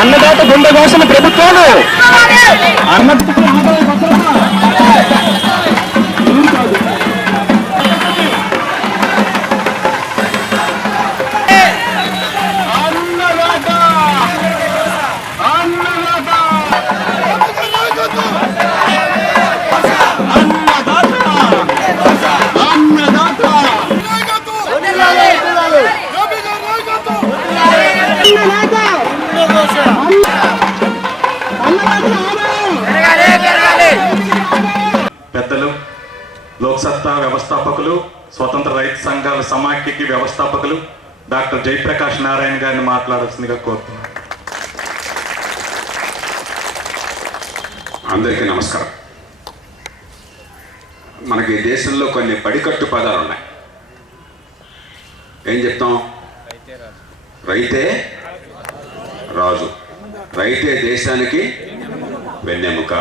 అన్నదాత గుండె కోసిన ప్రభుత్వాలు పెద్దలు, లోక్సత్తా వ్యవస్థాపకులు, స్వతంత్ర రైతు సంఘాల సమాఖ్యకి వ్యవస్థాపకులు డాక్టర్ జయప్రకాష్ నారాయణ గారిని మాట్లాడాల్సిందిగా కోరుతున్నాను. అందరికీ నమస్కారం. మనకి దేశంలో కొన్ని పడికట్టు పదాలు ఉన్నాయి. ఏం చెప్తాం? రైతే రాజు, రైతే దేశానికి వెన్నెముక,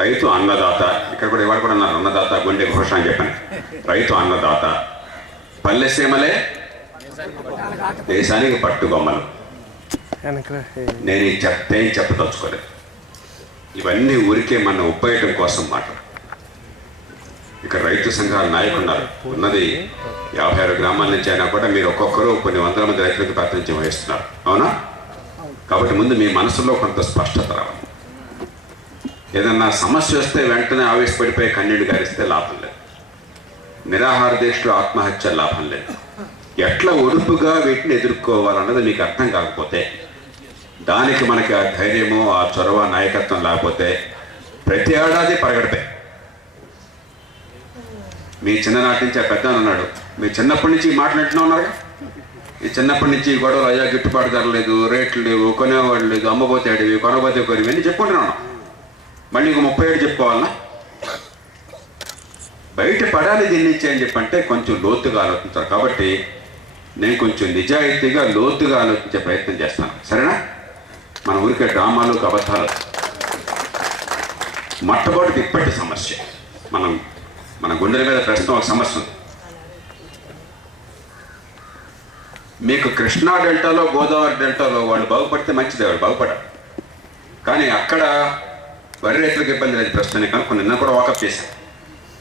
రైతు అన్నదాత. ఇక్కడ కూడా ఇవాళ కూడా అన్నారు అన్నదాత, గుండె ఘోష అని చెప్పాను. రైతు అన్నదాత, పల్లెసీమలే దేశానికి పట్టుబొమ్మలు. నేను ఏం చెప్పదలుచుకోలేదు. ఇవన్నీ ఊరికే మన ఉప్పేయటం కోసం మాట. ఇక్కడ రైతు సంఘాల నాయకులు ఉన్నారు. ఉన్నది 56 గ్రామాల నుంచి అయినా కూడా మీరు ఒక్కొక్కరు కొన్ని వందల మంది రైతులకు ప్రాతినిధ్యం వహిస్తున్నారు, అవునా? కాబట్టి ముందు మీ మనసులో కొంత స్పష్టత రావాలి. ఏదన్నా సమస్య వస్తే వెంటనే ఆవేశపడిపోయి కన్నీళ్లు గారిస్తే లాభం లేదు. నిరాహార దీక్షలో ఆత్మహత్య లాభం లేదు. ఎట్లా ఒడుపుగా వీటిని ఎదుర్కోవాలన్నది మీకు అర్థం కాకపోతే, దానికి మనకి ఆ ధైర్యము, ఆ చొరవ, నాయకత్వం లేకపోతే ప్రతి ఏడాది పరగడపే. మీ చిన్ననాటి నుంచి ఆ పెద్ద ఉన్నాడు, మీ చిన్నప్పటి నుంచి మాట్లాడుతూనే ఉన్నారుగా. ఈ చిన్నప్పటి నుంచి గొడవలు, అయ్యా గిట్టుబాటు ధర లేదు, రేట్లు లేవు, కొనేవాడు లేదు, అమ్మబోతే అడివి, కొనబోతే కొరివి అని చెప్పుకుంటున్నాను. మళ్ళీ ఇంకో 30 ఏళ్ళు చెప్పుకోవాలన్నా? బయట పడాలి దీని నుంచి అని చెప్పంటే కొంచెం లోతుగా ఆలోచించాలి. కాబట్టి నేను కొంచెం నిజాయితీగా లోతుగా ఆలోచించే ప్రయత్నం చేస్తాను, సరేనా? మన ఊరికే డ్రామాలు, అబద్ధాలు. మొట్టమొదటి ఇప్పటి సమస్య, మన గుండెల మీద ప్రశ్న ఒక సమస్య ఉంది. మీకు కృష్ణా డెల్టాలో, గోదావరి డెల్టాలో వాళ్ళు బాగుపడితే మంచిది, వాళ్ళు బాగుపడారు. కానీ అక్కడ వరి రైతులకు ఇబ్బంది లేదు. ప్రస్తుతానికి కనుక్కొని నిన్న కూడా వాకప్ చేశాను.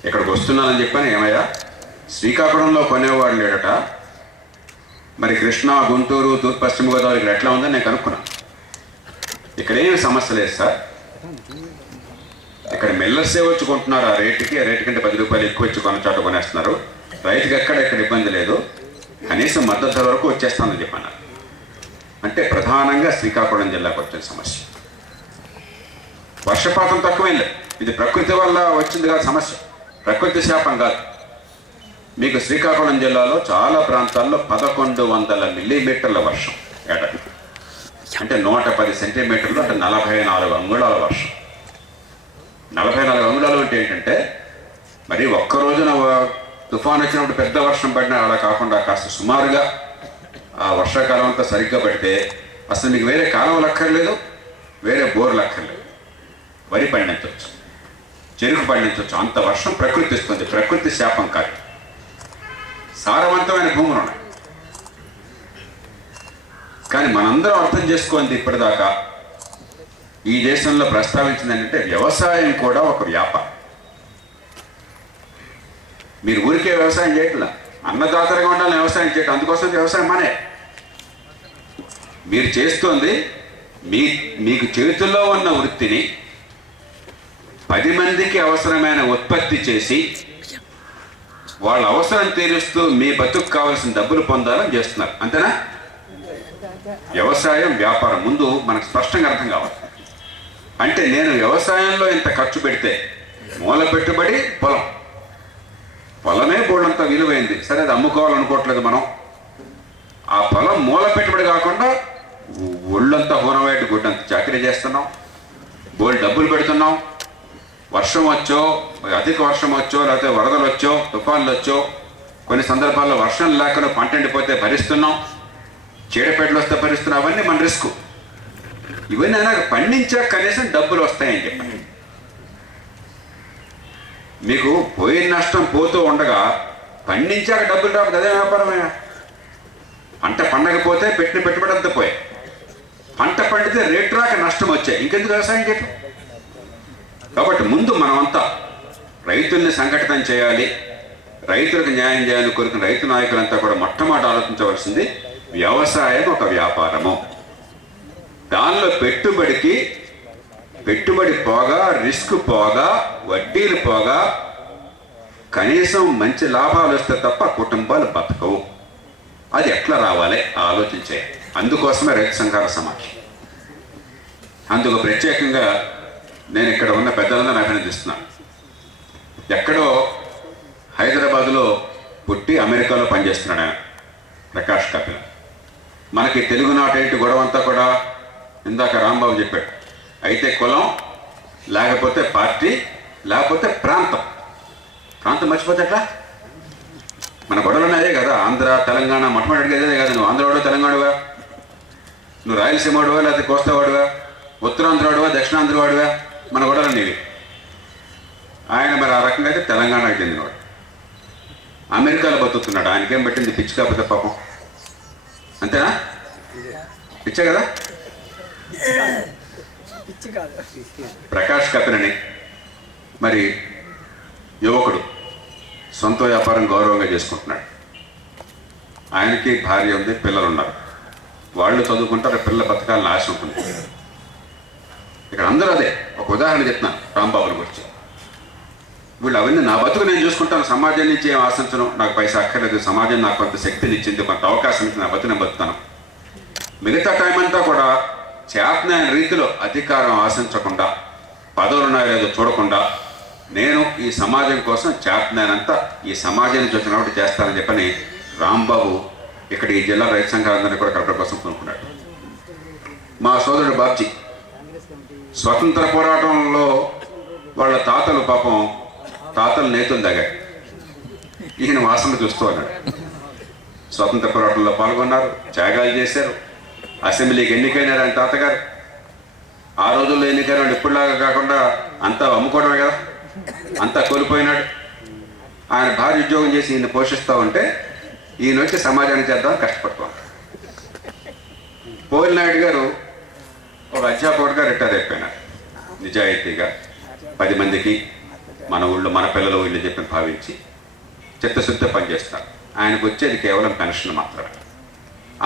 ఇక్కడికి వస్తున్నానని చెప్పాను. ఏమయ్యా, శ్రీకాకుళంలో కొనేవాడు లేడట, మరి కృష్ణా, గుంటూరు, తూర్పు పశ్చిమ గోదావరి ఇక్కడ ఎట్లా ఉందని నేను కనుక్కున్నాను. ఇక్కడ ఏమి సమస్య లేదు సార్. ఇక్కడ మిల్లర్సే వచ్చి కొంటున్నారు ఆ రేటుకి కంటే 10 రూపాయలు ఎక్కువ వచ్చి కొన్న చోట కొనేస్తున్నారు. రైతుకి ఎక్కడ ఇబ్బంది లేదు, కనీసం మద్దతు ధర వరకు వచ్చేస్తానని చెప్పాను. అంటే ప్రధానంగా శ్రీకాకుళం జిల్లాకు వచ్చిన సమస్య. వర్షపాతం తక్కువేం లేదు, ఇది ప్రకృతి వల్ల వచ్చింది కాదు సమస్య, ప్రకృతి శాపం కాదు. మీకు శ్రీకాకుళం జిల్లాలో చాలా ప్రాంతాల్లో 1100 మిల్లీమీటర్ల వర్షం ఏడాది, అంటే 110 సెంటీమీటర్లు, అంటే 44 అంగుళాల వర్షం. 44 అంగుళాలు అంటే ఏంటంటే, మరి ఒక్కరోజున తుఫాన్ వచ్చినప్పుడు పెద్ద వర్షం పడినా అలా కాకుండా కాస్త సుమారుగా ఆ వర్షాకాలం అంతా సరిగ్గా పడితే అసలు మీకు వేరే కాలం లక్కర్లేదు, వేరే బోర్లు లక్కర్లేదు, వరి పండించవచ్చు, చెరుకు పండించవచ్చు. అంత వర్షం ప్రకృతి ఇస్తుంది, ప్రకృతి శాపం కాదు. సారవంతమైన భూములు ఉన్నాయి. కానీ మనందరం అర్థం చేసుకోండి, ఇప్పటిదాకా ఈ దేశంలో ప్రస్తావించింది ఏంటంటే వ్యవసాయం కూడా ఒక వ్యాపారం. మీరు ఊరికే వ్యవసాయం చేయట్లా, అన్నదాతలుగా ఉండాలని వ్యవసాయం చేయటం, అందుకోసం వ్యవసాయం మానే. మీరు చేస్తుంది మీకు చేతుల్లో ఉన్న వృత్తిని 10 మందికి అవసరమైన ఉత్పత్తి చేసి వాళ్ళ అవసరం తీరుస్తూ మీ బతుకు కావాల్సిన డబ్బులు పొందాలని చేస్తున్నారు, అంతేనా? వ్యవసాయం వ్యాపారం ముందు మనకు స్పష్టంగా అర్థం కావాలి. అంటే నేను వ్యవసాయంలో ఇంత ఖర్చు పెడితే మూల పెట్టుబడి పొలమే బోళ్ళంతా విలువైంది, సరే అది అమ్ముకోవాలనుకోవట్లేదు మనం. ఆ పొలం మూల పెట్టుబడి కాకుండా ఒళ్ళంతా హోనవేటి గుడ్డంత చాకరీ చేస్తున్నాం, బోల్ డబ్బులు పెడుతున్నాం. వర్షం వచ్చో, అధిక వర్షం వచ్చో, లేకపోతే వరదలు వచ్చో, తుఫాన్లు వచ్చో, కొన్ని సందర్భాల్లో వర్షం లేకుండా పంట ఎండిపోతే భరిస్తున్నాం, చీడపేటలు వస్తే భరిస్తున్నాం. అవన్నీ మన రిస్క్. ఇవన్నీ నాకు పండించాక కనీసం డబ్బులు వస్తాయని చెప్పండి. మీకు పోయిన నష్టం పోతూ ఉండగా పండించాక డబ్బులు రాకపోతే అదే వ్యాపారమే. పంట పండకపోతే పెట్టిన పెట్టుబడి అంతా పోయాయి. పంట పండితే రేటు రాక నష్టం వచ్చాయి. ఇంకెందుకు వ్యవసాయం చేయటం? కాబట్టి ముందు మనమంతా రైతుల్ని సంఘటితం చేయాలి, రైతులకు న్యాయం చేయాలని కోరుకున్న రైతు నాయకులంతా కూడా మొట్టమొదటి ఆలోచించవలసింది వ్యవసాయం ఒక వ్యాపారము. దానిలో పెట్టుబడి పోగా, రిస్క్ పోగా, వడ్డీలు పోగా కనీసం మంచి లాభాలు వస్తే తప్ప కుటుంబాలు బతకవు. అది ఎట్లా రావాలి ఆలోచించే. అందుకోసమే రైతు సంఘాల సమాఖ్య. అందుకు ప్రత్యేకంగా నేను ఇక్కడ ఉన్న పెద్దలందరూ అభినందిస్తున్నాను. ఎక్కడో హైదరాబాదులో పుట్టి అమెరికాలో పనిచేస్తున్నాడు ఆయన, ప్రకాష్ కపిల్. మనకి తెలుగునాటేంటి గొడవ అంతా కూడా ఇందాక రాంబాబు చెప్పాడు. అయితే కులం, లేకపోతే పార్టీ, లేకపోతే ప్రాంతం మర్చిపోతే ఎట్లా? మన గొడవలు అదే కదా. ఆంధ్ర తెలంగాణ మొట్టమొదటి అడిగేదే కదా. నువ్వు ఆంధ్రవాడు, తెలంగాణవా? నువ్వు రాయలసీమవాడువా, లేకపోతే కోస్తావాడువా, ఉత్తరాంధ్రవాడువా, దక్షిణాంధ్రవాడువా? మన గొడవలు అనేవి. ఆయన మరి ఆ రకంగా అయితే తెలంగాణకి చెందినవాడు, అమెరికాలో బతుకుతున్నాడు. ఆయనకేం పెట్టింది? పిచ్చి కాకపోతే పాపం, అంతేనా? పిచ్చే కదా. ప్రకాష్ కపిలని మరి యువకుడు సొంత వ్యాపారం గౌరవంగా చేసుకుంటున్నాడు. ఆయనకి భార్య ఉంది, పిల్లలు ఉన్నారు. వాళ్ళు చదువుకుంటారు, పిల్లల బతకాలని ఆశ ఉంటుంది. ఇక్కడ అందరూ అదే. ఒక ఉదాహరణ చెప్తున్నాను రాంబాబుని గురించి. వీళ్ళు అవన్నీ నా బతుకు నేను చూసుకుంటాను, సమాజం నుంచి ఏం ఆశించను, నాకు పైసా అక్కర్లేదు, సమాజం నాకు కొంత శక్తిని ఇచ్చింది, కొంత అవకాశం ఇచ్చింది, నా బతుకు నేను బతుకుతాను. మిగతా టైం అంతా కూడా చేతనైన రీతిలో అధికారం ఆశించకుండా, పదవులు ఉన్నాయో లేదో చూడకుండా, నేను ఈ సమాజం కోసం చేతనైనంత ఈ సమాజాన్ని చూసినప్పుడు చేస్తానని చెప్పని రాంబాబు ఇక్కడ ఈ జిల్లా రైతు సంఘాలందరినీ కూడా కలపడం కోసం కొనుక్కున్నాడు. మా సోదరుడు బాబ్జీ స్వతంత్ర పోరాటంలో వాళ్ళ తాతలు పాపం నేతలు దగ్గర ఈయన వాసన చూస్తూ ఉన్నాడు. స్వతంత్ర పోరాటంలో పాల్గొన్నారు, త్యాగాలు చేశారు, అసెంబ్లీకి ఎన్నికైనారు ఆయన తాతగారు. ఆ రోజుల్లో ఎన్నికైన వాళ్ళు ఇప్పుడులాగా కాకుండా అంతా అమ్ముకోవడమే కదా, అంతా కోల్పోయినాడు. ఆయన భారీ ఉద్యోగం చేసి ఈయన పోషిస్తూ ఉంటే ఈయన వచ్చి సమాజాన్ని చేద్దామని కష్టపడుతున్నాం. పోలినాయుడు గారు ఒక అధ్యాపకుడిగా రిటైర్ అయిపోయినారు. నిజాయితీగా 10 మందికి మన ఊళ్ళో మన పిల్లలు వీళ్ళు చెప్పి భావించి చిత్తశుద్ధి పనిచేస్తారు. ఆయనకు వచ్చేది కేవలం పెన్షన్ మాత్రమే.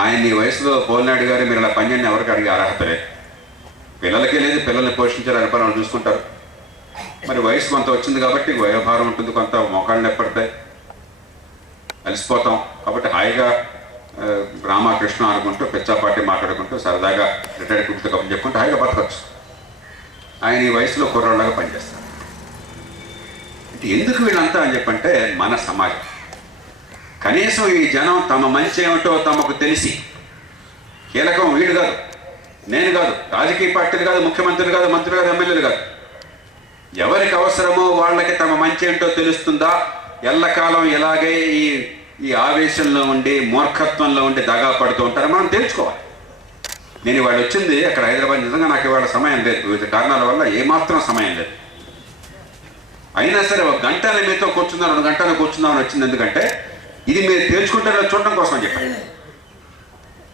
ఆయన ఈ వయసులో పోలినాయుడు గారు మీరు ఇలా పనిచేయండి ఎవరికి అడిగే అర్హత లేదు. పిల్లలకే లేదు, పిల్లల్ని పోషించారు, అల్పాలను చూసుకుంటారు. మరి వయసు కొంత వచ్చింది కాబట్టి వయోభారం ఉంటుంది, కొంత మోకాళ్ళు నొప్పడతాయి, అలసిపోతాం. కాబట్టి హాయిగా రామకృష్ణ అనుకుంటూ పిచ్చాపాటి మాట్లాడుకుంటూ సరదాగా రిటైర్డ్ కుటుంబ కబుర్లు చెప్పుకుంటూ హాయిగా బతకచ్చు. ఆయన ఈ వయసులో కుర్రాళ్ళగా పనిచేస్తారు. ఎందుకు వీళ్ళంతా అని చెప్పంటే మన సమాజం కనీసం ఈ జనం తమ మంచి ఏమిటో తమకు తెలిసి, కీలకం వీడు కాదు, నేను కాదు, రాజకీయ పార్టీలు కాదు, ముఖ్యమంత్రులు కాదు, మంత్రులు కాదు, ఎమ్మెల్యేలు కాదు, ఎవరికి అవసరమో వాళ్ళకి తమ మంచి ఏంటో తెలుస్తుందా? ఎల్లకాలం ఇలాగే ఈ ఆవేశంలో ఉండి మూర్ఖత్వంలో ఉండి దగా పడుతూ ఉంటారో మనం తెలుసుకోవాలి. నేను ఇవాళ వచ్చింది అక్కడ హైదరాబాద్, నిజంగా నాకు ఇవాళ సమయం లేదు, వివిధ కారణాల వల్ల ఏమాత్రం సమయం లేదు. అయినా సరే 1 గంట మీతో కూర్చుందాం, 2 గంటలు కూర్చుందామని వచ్చింది. ఎందుకంటే ఇది మీరు తేల్చుకుంటారో చూడటం కోసం అని చెప్పండి.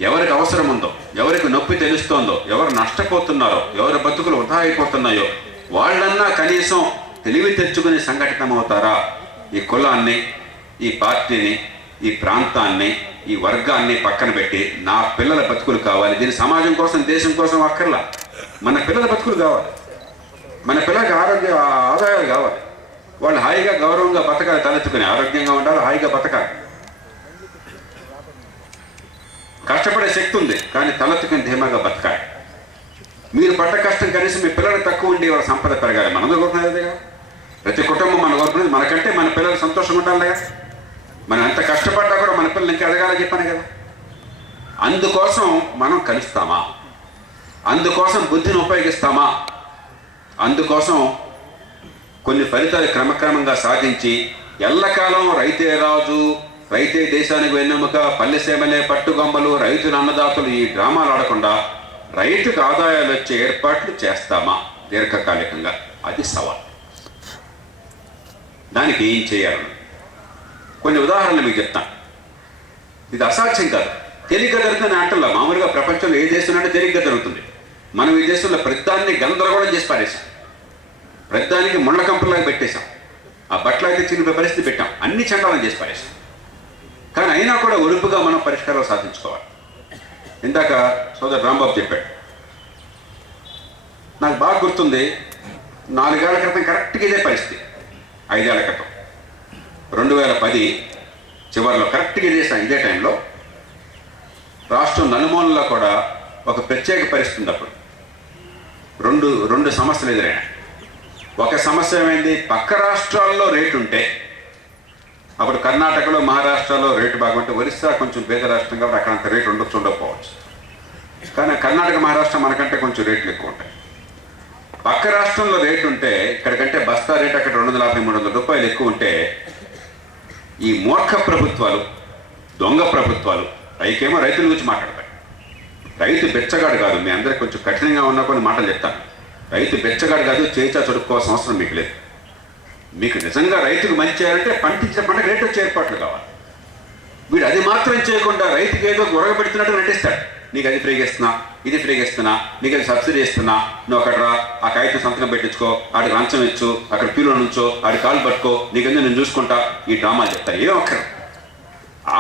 ఎవరికి అవసరం ఉందో, ఎవరికి నొప్పి తెలుస్తోందో, ఎవరు నష్టపోతున్నారో, ఎవరి బతుకులు వృధా అయిపోతున్నాయో వాళ్ళన్నా కనీసం తెలివి తెచ్చుకుని సంఘటితమవుతారా? ఈ కులాన్ని, ఈ పార్టీని, ఈ ప్రాంతాన్ని, ఈ వర్గాన్ని పక్కన పెట్టి నా పిల్లల బతుకులు కావాలి. దీని సమాజం కోసం, దేశం కోసం అక్కర్లా, మన పిల్లల బతుకులు కావాలి, మన పిల్లలకి ఆదాయాలు కావాలి. వాళ్ళు హాయిగా గౌరవంగా బతకాలి, తలెత్తుకుని ఆరోగ్యంగా ఉండాలి, హాయిగా బతకాలి. కష్టపడే శక్తి ఉంది, కానీ తలెత్తుకుని ధీమాగా బతకాలి. మీరు పడ్డ కష్టం కనీసం మీ పిల్లలకు తక్కువ ఉండి వాళ్ళ సంపద పెరగాలి. మనం కోరుకునేది కదా, ప్రతి కుటుంబం మనం కోరుకునేది మనకంటే మన పిల్లలు సంతోషంగా ఉండాలి కదా. మనం ఎంత కష్టపడ్డా కూడా మన పిల్లలు ఇంకా ఎదగాలని చెప్పాను కదా. అందుకోసం మనం కలుస్తామా? అందుకోసం బుద్ధిని ఉపయోగిస్తామా? అందుకోసం కొన్ని ఫలితాలు క్రమక్రమంగా సాధించి ఎల్లకాలం రైతే రాజు, రైతే దేశానికి వెన్నెముక, పల్లెసీమలే పట్టుగొమ్మలు, రైతుల అన్నదాతలు ఈ డ్రామాలు ఆడకుండా రైతుకు ఆదాయాలు వచ్చే ఏర్పాట్లు చేస్తామా దీర్ఘకాలికంగా? అది సవాల్. దానికి ఏం చేయాలని కొన్ని ఉదాహరణలు మీకు చెప్తాను. ఇది అసాధ్యం కాదు. తేలిగ్గా జరుగుతుంది అంటల్లా. మామూలుగా ప్రపంచంలో ఏ దేశంలో తేలిగ్గా జరుగుతుంది. మనం ఈ దేశంలో ప్రతిదాన్ని గందరగోళం చేసి పారేసాం, ప్రతిదానికి ముళ్ళ కంపలాగా పెట్టేశాం, ఆ బట్టలు అయితే చిన్న పరిస్థితి పెట్టాం, అన్ని చండాలం చేసి పారేసాం. కానీ అయినా కూడా ఒడుపుగా మనం పరిష్కారం సాధించుకోవాలి. ఇందాక సోదరు రాంబాబు చెప్పాడు, నాకు బాగా గుర్తుంది, 4 ఏళ్ల క్రితం కరెక్ట్గా ఇదే పరిస్థితి. 5 ఏళ్ల క్రితం 2010 చివరిలో కరెక్ట్గా ఇదే టైంలో రాష్ట్రం నలుమూలలో కూడా ఒక ప్రత్యేక పరిస్థితి ఉంది. అప్పుడు రెండు సమస్యలు ఎదురైనాయి. ఒక సమస్య ఏమైంది, పక్క రాష్ట్రాల్లో రేటు ఉంటే, అప్పుడు కర్ణాటకలో మహారాష్ట్రలో రేటు బాగుంటే, ఒరిస్సా కొంచెం పేద రాష్ట్రం కాబట్టి అక్కడ అంత రేటు ఉండకపోవచ్చు. కానీ కర్ణాటక మహారాష్ట్ర మనకంటే కొంచెం రేట్లు ఎక్కువ ఉంటాయి. పక్క రాష్ట్రంలో రేటు ఉంటే ఇక్కడికంటే బస్తా రేటు అక్కడ 250-300 రూపాయలు ఎక్కువ ఉంటే, ఈ మూర్ఖ ప్రభుత్వాలు, దొంగ ప్రభుత్వాలు పైకేమో రైతుల గురించి మాట్లాడతాయి. రైతు బెచ్చగాడు కాదు, మీ అందరికి కొంచెం కఠినంగా ఉన్న కొన్ని మాటలు చెప్తాను. రైతు బెచ్చగాడు కాదు, చేచా చదువుకోవాల్సిన అవసరం మీకు లేదు. మీకు నిజంగా రైతుకు మంచి చేయాలంటే పండించిన పంటకు రేటు వచ్చే ఏర్పాట్లు కావాలి. వీడు అది మాత్రం చేయకుండా రైతుకి ఏదో గొరగబెడుతున్నట్టు నటిస్తాడు. నీకు అది ఫ్రీగా ఇస్తున్నా, ఇది ఫ్రీగా ఇస్తున్నా, నీకు అది సబ్సిడీ ఇస్తున్నా, నువ్వు అక్కడ రా, ఆ కాగితం సంతకం పెట్టించుకో, ఆడికి లంచం ఇచ్చు, అక్కడ క్యూలో నుంచో, ఆడి కాళ్ళు పట్టుకో, నీకెందుకు నేను చూసుకుంటా, ఈ డ్రామాలు చెప్తారు. ఏం ఒక్కరు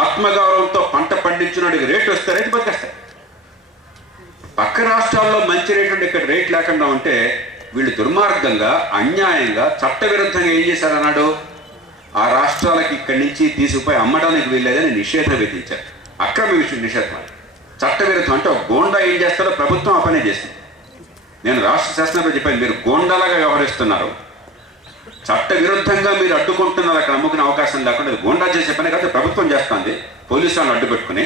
ఆత్మగౌరవంతో పంట పండించినోడికి రేటు వస్తే రైతు బతికేస్తాడు. పక్క రాష్ట్రాల్లో మంచి రేటు ఉంటే ఇక్కడ రేట్ లేకుండా ఉంటే వీళ్ళు దుర్మార్గంగా, అన్యాయంగా, చట్టవిరుద్ధంగా ఏం చేశారన్నాడు, ఆ రాష్ట్రాలకి ఇక్కడి నుంచి తీసుకుపోయి అమ్మడానికి వీల్లేదని నిషేధం విధించారు. అక్రమ విషయం నిషేధం, చట్టవిరుద్ధం. అంటే ఒక గోండా ఏం చేస్తారో ప్రభుత్వం ఆ పనే చేస్తుంది. నేను రాష్ట్ర శాసనసభలో చెప్పాను, మీరు గోండాలాగా వ్యవహరిస్తున్నారు, చట్టవిరుద్ధంగా మీరు అడ్డుకుంటున్నారు, అక్కడ అమ్ముకునే అవకాశం లేకుండా. ఇది గోండా చేసే పని కాదు, ప్రభుత్వం చేస్తుంది, పోలీసు వాళ్ళని అడ్డు పెట్టుకుని.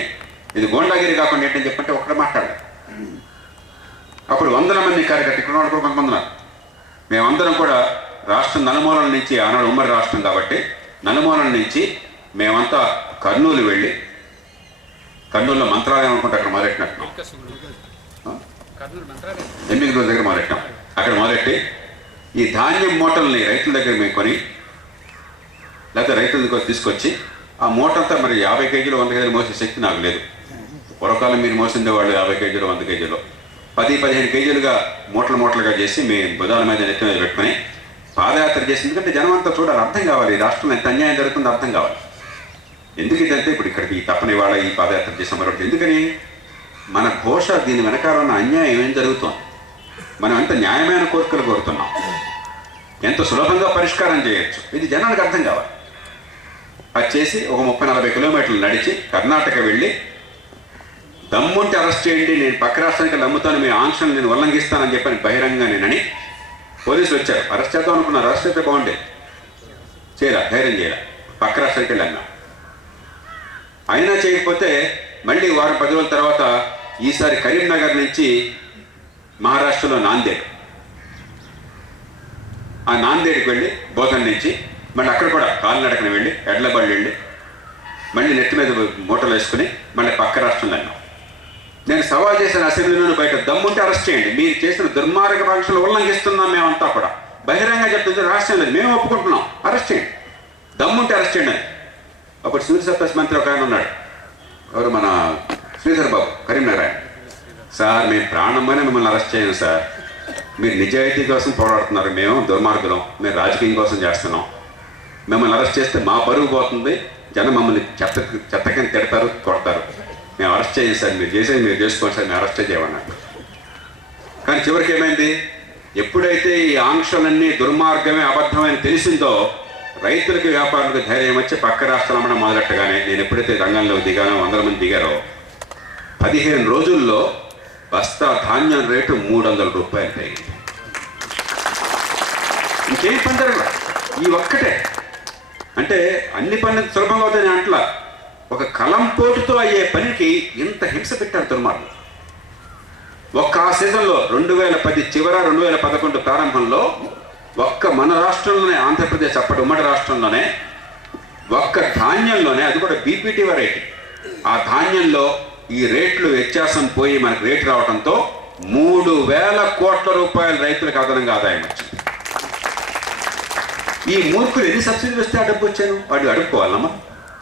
ఇది గోండాగిరి కాకుండా ఏంటని చెప్పంటే ఒక్కడ మాట్లాడాలి. అప్పుడు 100 మంది కార్యకర్తలు, ఇక్కడ కూడా కొంతమంది ఉన్నారు, మేమందరం కూడా రాష్ట్రం నలుమూలల నుంచి, ఆనాడు ఉమ్మడి రాష్ట్రం కాబట్టి నలుమూలల నుంచి మేమంతా కర్నూలు వెళ్ళి, కర్నూలులో మంత్రాలయం అనుకుంటే అక్కడ మొదలెట్టినట్టు, ఎమ్మిది రోజుల దగ్గర మొదలెట్టాం. అక్కడ మొదలెట్టి ఈ ధాన్యం మూటల్ని రైతుల దగ్గర మేము కొని, లేకపోతే రైతుల దగ్గర తీసుకొచ్చి ఆ మూటంతా మరి 50 కేజీలు 100 కేజీలు మోసే శక్తి నాకు లేదు. పూర్వకాలం మీరు మోసిందే వాళ్ళు 50 కేజీలు 100 కేజీలు 10-15 కేజీలుగా మూటలుగా చేసి మేము బుధాల మీద నెత్తి మీద పెట్టుకుని పాదయాత్ర చేసి, ఎందుకంటే జనం అంతా చూడాలి, అర్థం కావాలి, ఈ రాష్ట్రంలో ఎంత అన్యాయం జరుగుతుందో అర్థం కావాలి. ఎందుకు ఇదంటే ఇప్పుడు ఇక్కడికి ఈ తప్పని వాళ్ళ ఈ పాదయాత్ర చేసిన మరొకటి ఎందుకని, మన ఘోష దీని వెనకాల ఉన్న అన్యాయం ఏం జరుగుతుంది, మనం ఎంత న్యాయమైన కోరికలు కోరుతున్నాం, ఎంత సులభంగా పరిష్కారం చేయొచ్చు, ఇది జనానికి అర్థం కావాలి. అది చేసి ఒక 30-40 కిలోమీటర్లు నడిచి కర్ణాటక వెళ్ళి, దమ్ముంటే అరెస్ట్ చేయండి, నేను పక్క రాష్ట్రానికి అమ్ముతాను, మీ ఆంక్షలు నేను ఉల్లంఘిస్తానని చెప్పని బహిరంగంగా నేనని పోలీసులు వచ్చారు. అరెస్ట్ చేద్దాం అనుకున్నారు, అరెస్ట్ అయితే బాగుండేది, చేయరా, ధైర్యం చేయరా, పక్క రాష్ట్రానికి వెళ్ళి అన్నా. అయినా చేయకపోతే మళ్ళీ 10 రోజుల తర్వాత ఈసారి కరీంనగర్ నుంచి మహారాష్ట్రలో నాందేడ్, ఆ నాందేడ్కి వెళ్ళి బోధన్ నుంచి మళ్ళీ అక్కడ కూడా కాలినడకన వెళ్ళి ఎడ్లబళ్ళు వెళ్ళి మళ్ళీ నెత్తి మీద మూటలు వేసుకుని మళ్ళీ పక్క రాష్ట్రంలో అన్నాం. నేను సవాల్ చేసిన అసెంబ్లీలోనే బయట, దమ్ముంటే అరెస్ట్ చేయండి, మీరు చేసిన దుర్మార్గ భాషలు ఉల్లంఘిస్తున్నాం, మేమంతా కూడా బహిరంగ చెప్తుంది, రాష్ట్రం లేదు, మేము ఒప్పుకుంటున్నాం, అరెస్ట్ చేయండి, దమ్ముంటే అరెస్ట్ చేయండి అని. అప్పుడు సివిల్ సప్లైస్ మంత్రి ఒక ఆయన ఉన్నాడు, ఎవరు మన శ్రీధర్ బాబు, కరీంనగర్ ఆయన, సార్ మేము ప్రాణంగానే మిమ్మల్ని అరెస్ట్ చేయను సార్, మీరు నిజాయితీ కోసం పోరాడుతున్నారు, మేము దుర్మార్గులం, మేము రాజకీయం కోసం చేస్తున్నాం, మిమ్మల్ని అరెస్ట్ చేస్తే మా పరువు పోతుంది, జనం మమ్మల్ని చెత్త కింద తిడతారు, కొడతారు, మేము అరెస్ట్ చేయండి సార్, మీరు చేసేది మీరు చేసుకోండి సార్, మేము అరెస్ట్ చేయమన్నట్టు. కానీ చివరికి ఏమైంది, ఎప్పుడైతే ఈ ఆంక్షలన్నీ దుర్మార్గమే అబద్ధమని తెలిసిందో రైతులకి వ్యాపారులకు ధైర్యం వచ్చి పక్క రాష్ట్రాలు అమ్మడం మొదలెట్టగానే, నేను ఎప్పుడైతే రంగంలో దిగానో 100 మంది దిగారో 15 రోజుల్లో బస్తా ధాన్యం రేటు 300 రూపాయలు పెరిగింది. ఇంకేం పని జరగదు, ఈ ఒక్కటే. అంటే అన్ని పనులు సులభంగా అవుతాయి అంట్లా, ఒక కలం పోటుతో అయ్యే పనికి ఇంత హింస పెట్టారు దుర్మార్గం. ఒక్క ఆ సీజన్లో 2010 చివర 2011 ప్రారంభంలో ఒక్క మన రాష్ట్రంలోనే, ఆంధ్రప్రదేశ్ అప్పటి ఉమ్మడి రాష్ట్రంలోనే, ఒక్క ధాన్యంలోనే, అది కూడా బీపీటీ వెరైటీ, ఆ ధాన్యంలో ఈ రేట్లు వ్యత్యాసం పోయి మనకు రేటు రావడంతో 3,000 కోట్ల రూపాయలు రైతులకు అదనంగా ఆదాయం వచ్చింది. ఈ మూర్ఖులు ఎన్ని సబ్సిడీలు వస్తే ఆ డబ్బు వచ్చాను, వాడు అడుక్కోవాలమ్మా,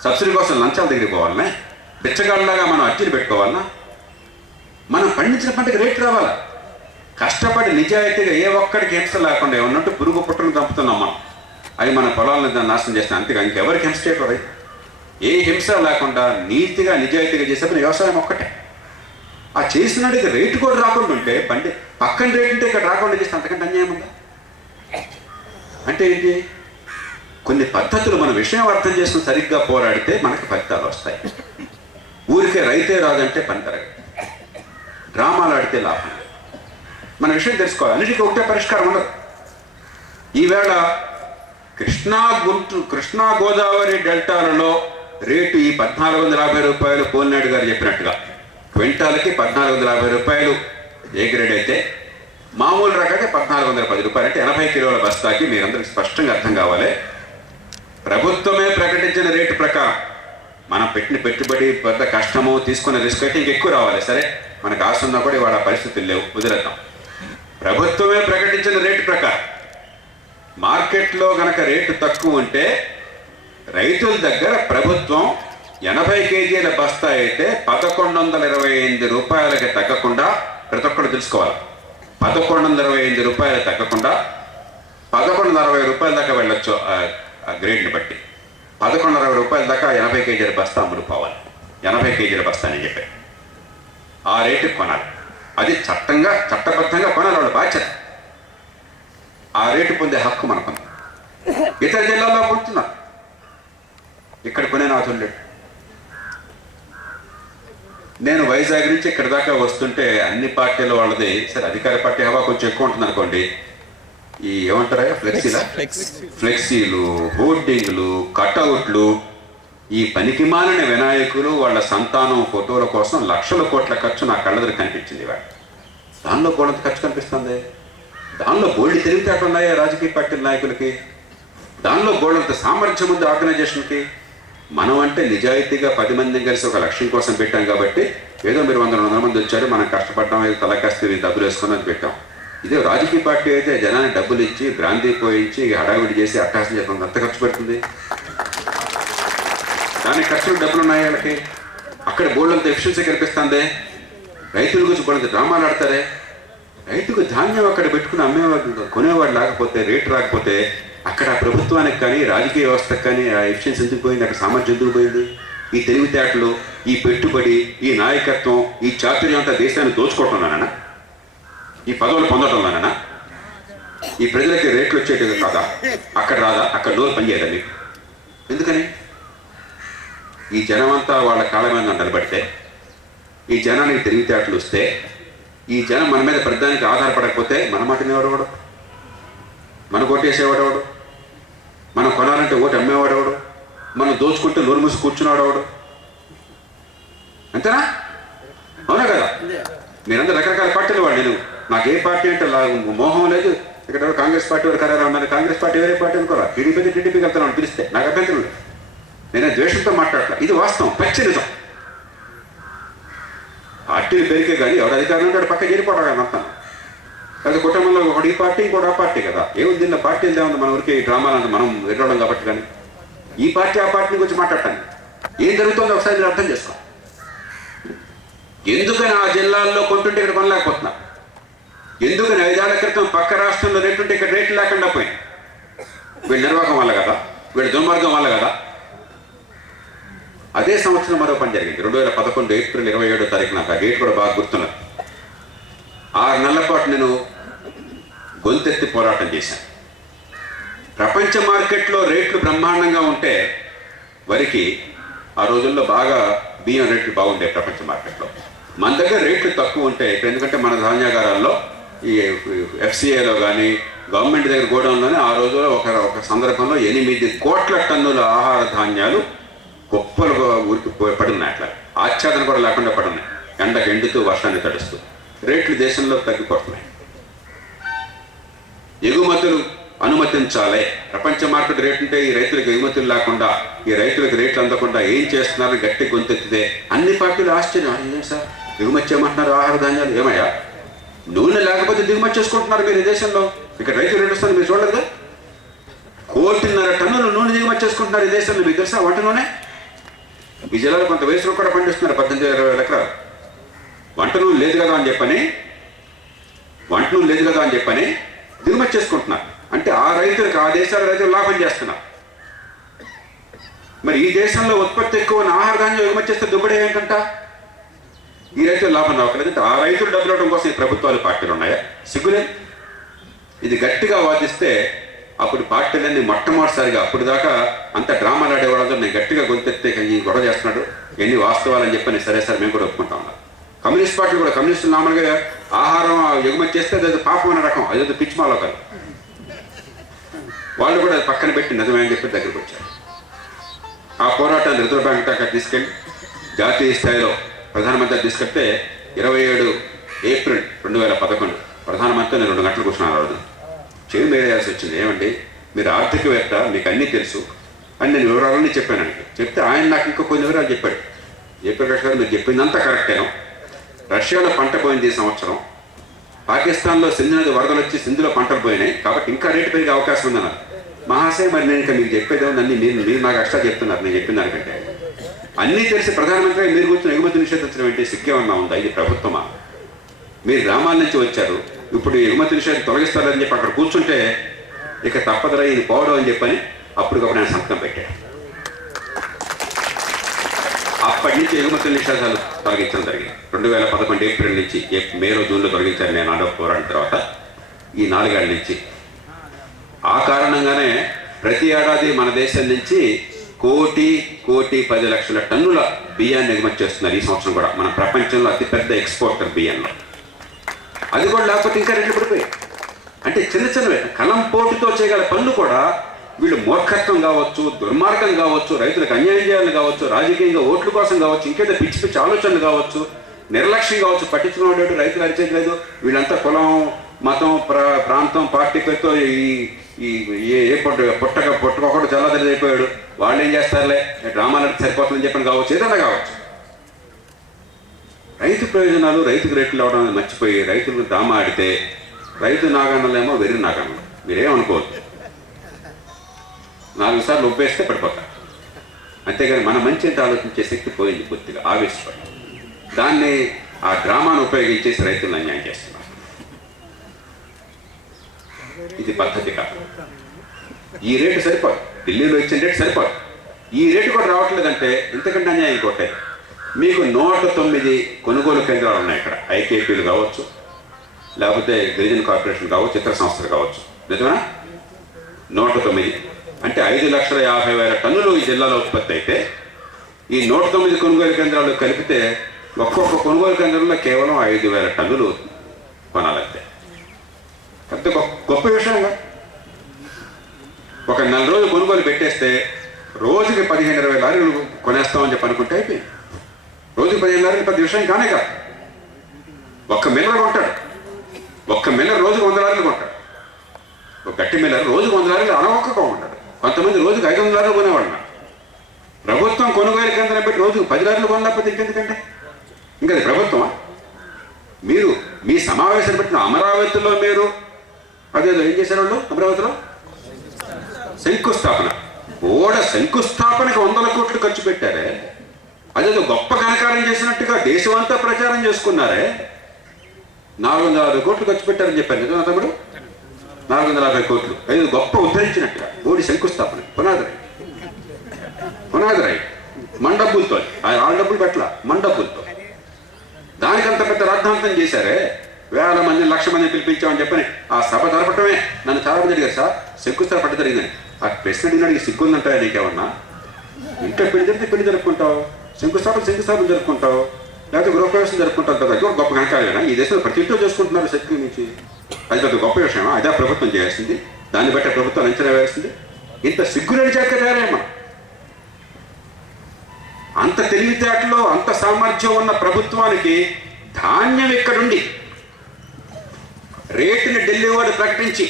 సబ్సిడీ కోసం లంచాల దగ్గరికి పోవాలనే, బిచ్చగాళ్ళలాగా మనం అర్జీలు పెట్టుకోవాలన్నా? మనం పండించిన పంటకి రేటు రావాలా? కష్టపడి నిజాయితీగా ఏ ఒక్కడికి హింస లేకుండా ఉన్నట్టు పురుగు పుట్టను చంపుతున్నాం మనం. అవి మన పొలాలను నాశనం చేస్తాం. అంతేగా ఇంకెవరికి హింస చేయకూడదు. ఏ హింస లేకుండా నీతిగా నిజాయితీగా చేసేప్పుడు వ్యవసాయం ఒక్కటే. ఆ చేసినట్టుగా రేటు కూడా రాకుండా ఉంటే పక్కన రేటు ఉంటే ఇక్కడ రాకుండా చేస్తే అంతకంటే అన్యాయం ఉందా? అంటే ఏంటి? కొన్ని పద్ధతులు మన విషయం అర్థం చేసుకుని సరిగ్గా పోరాడితే మనకి ఫలితాలు వస్తాయి. ఊరికే రైతే రాదంటే పని తరగదు. డ్రామాలు ఆడితే లాభం. మన విషయం తెలుసుకోవాలి. అన్నిటికీ ఒకటే పరిష్కారం ఉండదు. ఈవేళ కృష్ణా గోదావరి డెల్టాలలో రేటు ఈ 1450 రూపాయలు పోలినాడు గారు చెప్పినట్టుగా క్వింటాలకి 1450 రూపాయలు ఏ గ్రేడ్ అయితే, మామూలు రకానికి 1410 రూపాయలు. అంటే 80 కిలోల బస్తాకి మీరందరికీ స్పష్టంగా అర్థం కావాలి. ప్రభుత్వమే ప్రకటించిన రేటు ప్రకారం మనం పెట్టిన పెట్టుబడి పెద్ద కష్టము, తీసుకున్న రిస్క్ అయితే ఇంకెక్కువ రావాలి. సరే, మనకు ఆశ ఉన్నా కూడా ఇవాళ పరిస్థితులు లేవు, వదిలేద్దాం. ప్రభుత్వమే ప్రకటించిన రేటు ప్రకారం మార్కెట్లో గనక రేటు తక్కువ ఉంటే రైతుల దగ్గర ప్రభుత్వం 80 కేజీల బస్తా అయితే 1125 రూపాయలకి తగ్గకుండా, ప్రతి ఒక్కరు తెలుసుకోవాలి, 1125 రూపాయలు తగ్గకుండా 1160 రూపాయల దాకా వెళ్ళొచ్చు. ఆ గ్రేడ్ని బట్టి 1160 రూపాయల దాకా 80 కేజీల బస్తా అమ్ముడు పోవాలి. 80 కేజీల బస్తా అని చెప్పి ఆ రేటుకి కొనాలి. అది చట్టబద్ధంగా కొనాలి, వాళ్ళ బాధ్యత. ఆ రేటు పొందే హక్కు మనకుంది. ఇతర జిల్లాల్లో పొందుతున్నారు, ఇక్కడ కొనే నాథులు లేడు. నేను వైజాగ్ నుంచి ఇక్కడ దాకా వస్తుంటే అన్ని పార్టీల వాళ్ళది, సరే అధికార పార్టీ హవా కొంచెం ఎక్కువ ఉంటుంది అనుకోండి, ఈ ఏమంటారా ఫ్లెక్సీలు, హోర్డింగ్లు, కటౌట్లు, ఈ పనికి మాలిన వినాయకులు వాళ్ళ సంతానం ఫోటోల కోసం లక్షల కోట్ల ఖర్చు నా కళ్ళెదురు కనిపించింది. ఇవాళ దానిలో బోల్డంత ఖర్చు కనిపిస్తుంది. దానిలో బోల్డ్ తెలివితేటలు ఉన్నాయా రాజకీయ పార్టీల నాయకులకి? దానిలో బోల్డంత సామర్థ్యం ఉంది ఆర్గనైజేషన్కి. మనం అంటే నిజాయితీగా 10 మందిని కలిసి ఒక లక్ష్యం కోసం పెట్టాం కాబట్టి ఏదో మీరు 100 మంది వచ్చారు, మనం కష్టపడ్డాం, తలకాస్తి డబ్బులు వేసుకుని పెట్టాం. ఇదే రాజకీయ పార్టీ అయితే జనాన్ని డబ్బులు ఇచ్చి బ్రాంతి పోయించి హడావిడి చేసి అట్టాసం చేస్తుంది. అంత ఖర్చు పెడుతుంది. దానికి ఖర్చులు డబ్బులు ఉన్నాయి వాళ్ళకి. అక్కడ బోల్డంత ఎఫిషియన్సీ కనిపిస్తుంది. రైతుల గురించి బోల్డంత డ్రామాలు ఆడతారే. రైతుకు ధాన్యం అక్కడ పెట్టుకుని అమ్మేవాడు, కొనేవాడు లేకపోతే, రేటు రాకపోతే అక్కడ ప్రభుత్వానికి కానీ రాజకీయ వ్యవస్థకు కానీ ఆ ఎఫిషియన్సీ ఎందుకు పోయింది? అక్కడ సామర్థ్యం ఎందుకు పోయింది? ఈ తెలివితేటలు, ఈ పెట్టుబడి, ఈ నాయకత్వం, ఈ చాతుర్యం అంతా దేశాన్ని దోచుకోవటంలోనా? ఈ పదవులు పొందటంలోనా? ఈ ప్రజలకి రేట్లు వచ్చేటివి కాదా? అక్కడ రాదా? అక్కడ నోరు పనిచేయదా మీకు? ఎందుకని? ఈ జనమంతా వాళ్ళ కాళ్ళ మీద నిలబడితే, ఈ జనానికి తెలివితేటలు వస్తే, ఈ జనం మన మీద ప్రధానికి ఆధారపడకపోతే మన మాటని ఎవడవాడు? మన ఓటేసేవాడవాడు? మనం కొనాలంటే ఓటు అమ్మేవాడవాడు? మనం దోచుకుంటే నోరు మూసి కూర్చున్నాడవాడు? అంతేనా? అవునా కదా? మీరందరూ రకరకాల పార్టీలు వాడు. నేను నాకు ఏ పార్టీ అంటే మోహం లేదు. ఇక్కడ కాంగ్రెస్ పార్టీ వారు ఖరారు ఉన్నది. కాంగ్రెస్ పార్టీ వేరే పార్టీ అనుకోరా. టీడీపీకి వెళ్తాను పిలిస్తే నాకు అభ్యంతరం లేదు. నేనే ద్వేషంతో మాట్లాడతా. ఇది వాస్తవం, పచ్చి నిజం. పార్టీలు పెరిగే కానీ ఎవరు అధికారం ఉంటాడు పక్క చేరిపోవడం కానీ అంటాను. అది కుటుంబంలో ఒకటి ఈ పార్టీ ఇంకోటి ఆ పార్టీ కదా. ఏముంది దీనిలో పార్టీలు ఏముంది? మన ఊరికి ఈ డ్రామాలంటే మనం ఎడవడం కాబట్టి. కానీ ఈ పార్టీ ఆ పార్టీని గురించి మాట్లాడటాను. ఏం జరుగుతుందో ఒకసారి మీరు అర్థం చేసుకో. ఎందుకని ఆ జిల్లాల్లో కొంటుంటే ఇక్కడ కొనలేకపోతున్నా? ఎందుకని 5 ఏళ్ల క్రితం పక్క రాష్ట్రంలో రేటు ఉంటే ఇక్కడ రేట్లు లేకుండా పోయింది? వీళ్ళ నిర్వాహకం వల్ల కదా, వీళ్ళ దుర్మార్గం వల్ల కదా. అదే సంవత్సరం మరో పని జరిగింది. 2011 ఏప్రిల్ 27వ తారీఖు. నాకు ఆ డేట్ కూడా బాగా గుర్తున్నది. 6 నెలల పాటు నేను గొంతెత్తి పోరాటం చేశాను. ప్రపంచ మార్కెట్లో రేట్లు బ్రహ్మాండంగా ఉంటే వరికి ఆ రోజుల్లో బాగా బియ్యం రేట్లు బాగుంటాయి ప్రపంచ మార్కెట్లో. మన దగ్గర రేట్లు తక్కువ ఉంటాయి. ఎందుకంటే మన ధాన్యాగారాల్లో ఈ ఎఫ్సిఐలో కానీ గవర్నమెంట్ దగ్గర గోడౌన్లోనే ఆ రోజుల్లో ఒక సందర్భంలో 8 కోట్ల టన్నుల ఆహార ధాన్యాలు గొప్పలు ఊరికి పడున్నాయి. అట్లా ఆచ్ఛాదన కూడా లేకుండా పడున్నాయి. ఎండకు ఎండుతూ, వర్షాన్ని తడుస్తూ రేట్లు దేశంలో తగ్గిపోతున్నాయి. ఎగుమతులు అనుమతించాలి. ప్రపంచ మార్కెట్ రేటు ఉంటే ఈ రైతులకు ఎగుమతులు లేకుండా, ఈ రైతులకు రేట్లు అందకుండా ఏం చేస్తున్నారని గట్టి గొంతెత్తితే అన్ని పార్టీలు ఆశ్చర్యం. ఏం సార్ దిగుమతి చేయమంటున్నారు ఆహార ధాన్యాలు? ఏమయ్యా నూనె లేకపోతే దిగుమతి చేసుకుంటున్నారు మీరు ఈ దేశంలో? ఇక్కడ రైతులు రేటు వస్తుంది మీరు చూడలేదు? 1.5 కోట్ల టన్నులు నూనె దిగుమతి చేసుకుంటున్నారు ఈ దేశంలో. మీకు తెలుసా? వంట నూనె ఈ జిల్లాలో కొంత వయసులో కూడా పండిస్తున్నారు 18-20 ఎకరాలు. వంట నూనె లేదు కదా అని చెప్పని దిగుమతి చేసుకుంటున్నారు. అంటే ఆ రైతులకు ఆ దేశాల రైతులు లాభం చేస్తున్నారు. మరి ఈ దేశంలో ఉత్పత్తి ఎక్కువ ఉన్న ఆహార ధాన్యం ఎగుమతి చేస్తే దుబ్బడే ఏంటంట? ఈ రైతులు లాభం రావట్లేదంటే ఆ రైతులు డబ్బులు ఇవ్వడం కోసం ఈ ప్రభుత్వాలు పార్టీలు ఉన్నాయా? సిగ్గులే. ఇది గట్టిగా వాదిస్తే అప్పుడు పార్టీలన్నీ మొట్టమొదటిసారిగా అప్పుడు దాకా అంత డ్రామాలు ఆడేవాళ్ళతో నేను గట్టిగా గొంతెత్తే ఈ గొడవ చేస్తున్నాడు ఎన్ని వాస్తవాలని చెప్పని సరే మేము కూడా ఒప్పుకుంటా ఉన్నాం. కమ్యూనిస్ట్ పార్టీలు కూడా కమ్యూనిస్టులు నార్మల్గా ఆహారం ఎగుమతి చేస్తే అదేదో పాపం అనే రకం, అదేదో పిచ్చిమాలోకాలు. వాళ్ళు కూడా పక్కన పెట్టి నిజమని చెప్పి దగ్గరికి వచ్చారు. ఆ పోరాటాన్ని రిజర్వ్ బ్యాంక్ దాకా తీసుకెళ్ళి జాతీయ స్థాయిలో ప్రధానమంత్రి తీసుకెళ్తే 27 ఏప్రిల్ 2011 ప్రధానమంత్రి నేను 2 గంటలు కూర్చున్నాను. రోజు చెవి మేరేయాల్సి వచ్చింది. ఏమండి మీరు ఆర్థికవేత్త, మీకు అన్నీ తెలుసు అని నేను వివరాలన్నీ చెప్పానండి. చెప్తే ఆయన నాకు ఇంకా కొన్ని వివరాలు చెప్పాడు. జయప్రకాష్ గారు మీరు చెప్పిందంతా కరెక్టేనా? రష్యాలో పంట పోయింది ఈ సంవత్సరం, పాకిస్తాన్లో సింధు నది వరదలు వచ్చి సింధులో పంటలు పోయినాయి కాబట్టి ఇంకా రేటు పెరిగే అవకాశం ఉందన్నారు. మహాశయ మరి నేను ఇంకా మీకు చెప్పేది ఉందని మీరు నాకు ఎక్స్ట్రా చెప్తున్నారు నేను చెప్పిన దానికంటే. అన్నీ తెలిసి ప్రధానమంత్రి మీరు కూర్చొని ఎగుమతి నిషేధించడం ఏంటి? సిగ్గేమన్నా ఉందా? ఇది ప్రభుత్వమా? మీరు గ్రామాల నుంచి వచ్చారు, ఇప్పుడు ఎగుమతి నిషేధం తొలగిస్తారని చెప్పి అక్కడ కూర్చుంటే ఇక తప్పదరా ఇది పోవడం అని చెప్పని అప్పటికప్పుడు నేను సంతకం పెట్టాను. అప్పటి నుంచి ఎగుమతి నిషేధాలు తొలగించడం జరిగింది. 2011 ఏప్రిల్ నుంచి మేలో జూన్లో తొలగించాను నేను ఆడో పోరాడిన తర్వాత. ఈ 4 ఏళ్ల నుంచి ఆ కారణంగానే ప్రతి ఏడాది మన దేశం నుంచి 1,10,00,000 టన్నుల బియ్యాన్ని ఎగుమతి చేస్తున్నారు. ఈ సంవత్సరం కూడా మన ప్రపంచంలో అతిపెద్ద ఎక్స్పోర్టర్ బియ్యంలో. అది కూడా లేకపోతే ఇంకా రేట్లు పడిపోయాయి. అంటే చిన్నవే కలం పోటుతో చేయగల పనులు కూడా వీళ్ళు మూర్ఖత్వం కావచ్చు, దుర్మార్గం కావచ్చు, రైతులకు అన్యాయం చేయాలని కావచ్చు, రాజకీయంగా ఓట్ల కోసం కావచ్చు, ఇంకేదో పిచ్చి పిచ్చి ఆలోచనలు కావచ్చు, నిర్లక్ష్యం కావచ్చు, పట్టించుకునేవాడు రైతులు అరిచేది లేదు. వీళ్ళంతా కులం, మతం, ప్రాంతం, పార్టీ పేరుతో పుట్టకొకడు చాలా దగ్గర అయిపోయాడు. వాళ్ళు ఏం చేస్తారులే డ్రామాలకు సరిపోతుందని చెప్పని కావచ్చు, ఏదైనా కావచ్చు. రైతు ప్రయోజనాలు రైతుకు రేట్లు అవడం మర్చిపోయి రైతులకు డ్రామా ఆడితే రైతు నాగన్నలేమో వెర్రి నాగన్నలు. మీరేమనుకోవద్దు. 4 సార్లు ఒప్పేస్తే పడిపోతారు. అంతేగాని మన మంచి అంటే ఆలోచించే శక్తి పోయింది పూర్తిగా, ఆవేశపడి దాన్ని ఆ డ్రామాను ఉపయోగించేసి రైతులను అన్యాయం చేస్తున్నారు. ఇది పద్ధతి కాదు. ఈ రేటు సరిపోదు, ఢిల్లీలో ఇచ్చిన రేటు సరిపోదు. ఈ రేటు కూడా రావట్లేదంటే ఇంతకంటే అన్యాయం ఇంకోటాయి. మీకు 109 కొనుగోలు కేంద్రాలు ఉన్నాయి ఇక్కడ. ఐకేపీలు కావచ్చు, లేకపోతే గిరిజన కార్పొరేషన్ కావచ్చు, ఇతర సంస్థలు కావచ్చు. నిజమా? 109 అంటే 5,50,000 టన్నులు ఈ జిల్లాలో ఉత్పత్తి అయితే ఈ 109 కొనుగోలు కేంద్రాలు కలిపితే ఒక్కొక్క కొనుగోలు కేంద్రంలో కేవలం 5,000 టన్నులు కొనాలంటే పెద్ద గొప్ప విషయంగా. ఒక 4 రోజులు కొనుగోలు పెట్టేస్తే రోజుకి 15-20 లారీలు కొనేస్తామని చెప్పి అనుకుంటే అయిపోయింది. రోజుకి 15 లారీలు పెద్ద విషయం కానే కాదు. ఒక్క మిల్లర్ కొంటాడు, ఒక్క మిల్లర్ రోజుకు 100 లారీలు కొంటాడు. ఒక గట్టి మిల్లర్ రోజుకు 100 లారీలు అనవొక్కగా ఉంటాడు. కొంతమంది రోజుకు 500 లారీలు కొనేవాళ్ళు. ప్రభుత్వం కొనుగోలు కేంద్రం పెట్టి రోజుకు 10 లారీలు కొనలేకపోతే ఇంకెందుకంటే ఇంకా అది ప్రభుత్వమా? మీరు మీ సమావేశం పెట్టిన అమరావతిలో మీరు అదేదో ఏం చేశారు వాళ్ళు? అమరావతిలో శంకుస్థాపన, శంకుస్థాపనకి 100 కోట్లు ఖర్చు పెట్టారే. అదేదో గొప్ప ఘనకారం చేసినట్టుగా దేశమంతా ప్రచారం చేసుకున్నారే. 450 కోట్లు ఖర్చు పెట్టారని చెప్పారు. నిజమా తమ్ముడు? 450 కోట్లు అది గొప్ప ఉద్ధరించినట్టుగా. శంకుస్థాపన పునాది రాయి మన డబ్బులతో, వాళ్ళ డబ్బులు పెట్టల, మన డబ్బులతో. దానికంత పెద్ద రాద్ధాంతం చేశారే. 1,000 మంది 1,00,000 మంది పిలిపించామని చెప్పని ఆ సభ జరపటమే నన్ను చాలా మంది అడిగారు. సార్ శంకుస్థాపన జరిగిందని. ఆ ప్రశ్న అడిగినాడికి సిగ్గుందంటాయా నీకేమన్నా? ఇంట్లో పెళ్లి జరిగితే పెళ్లి జరుపుకుంటావు, శంకుస్థాపన జరుపుకుంటావు, లేకపోతే గృహప్రవేశం జరుపుకుంటావు కదా. అది గొప్ప కనకాలేనా? ఈ దేశంలో ప్రతి ఇంట్లో చేసుకుంటున్నారు శక్తి నుంచి. అది పెద్ద గొప్ప విషయమా? అదే ప్రభుత్వం చేయాల్సింది. దాన్ని బట్టి ప్రభుత్వం అంచనా వేయాల్సింది. ఇంత సిగ్గులేని చేత తయారయ్యమ్మా. అంత తెలివితేటలో అంత సామర్థ్యం ఉన్న ప్రభుత్వానికి ధాన్యం ఇక్కడుండి రేటుని ఢిల్లీ వాడు ప్రకటించి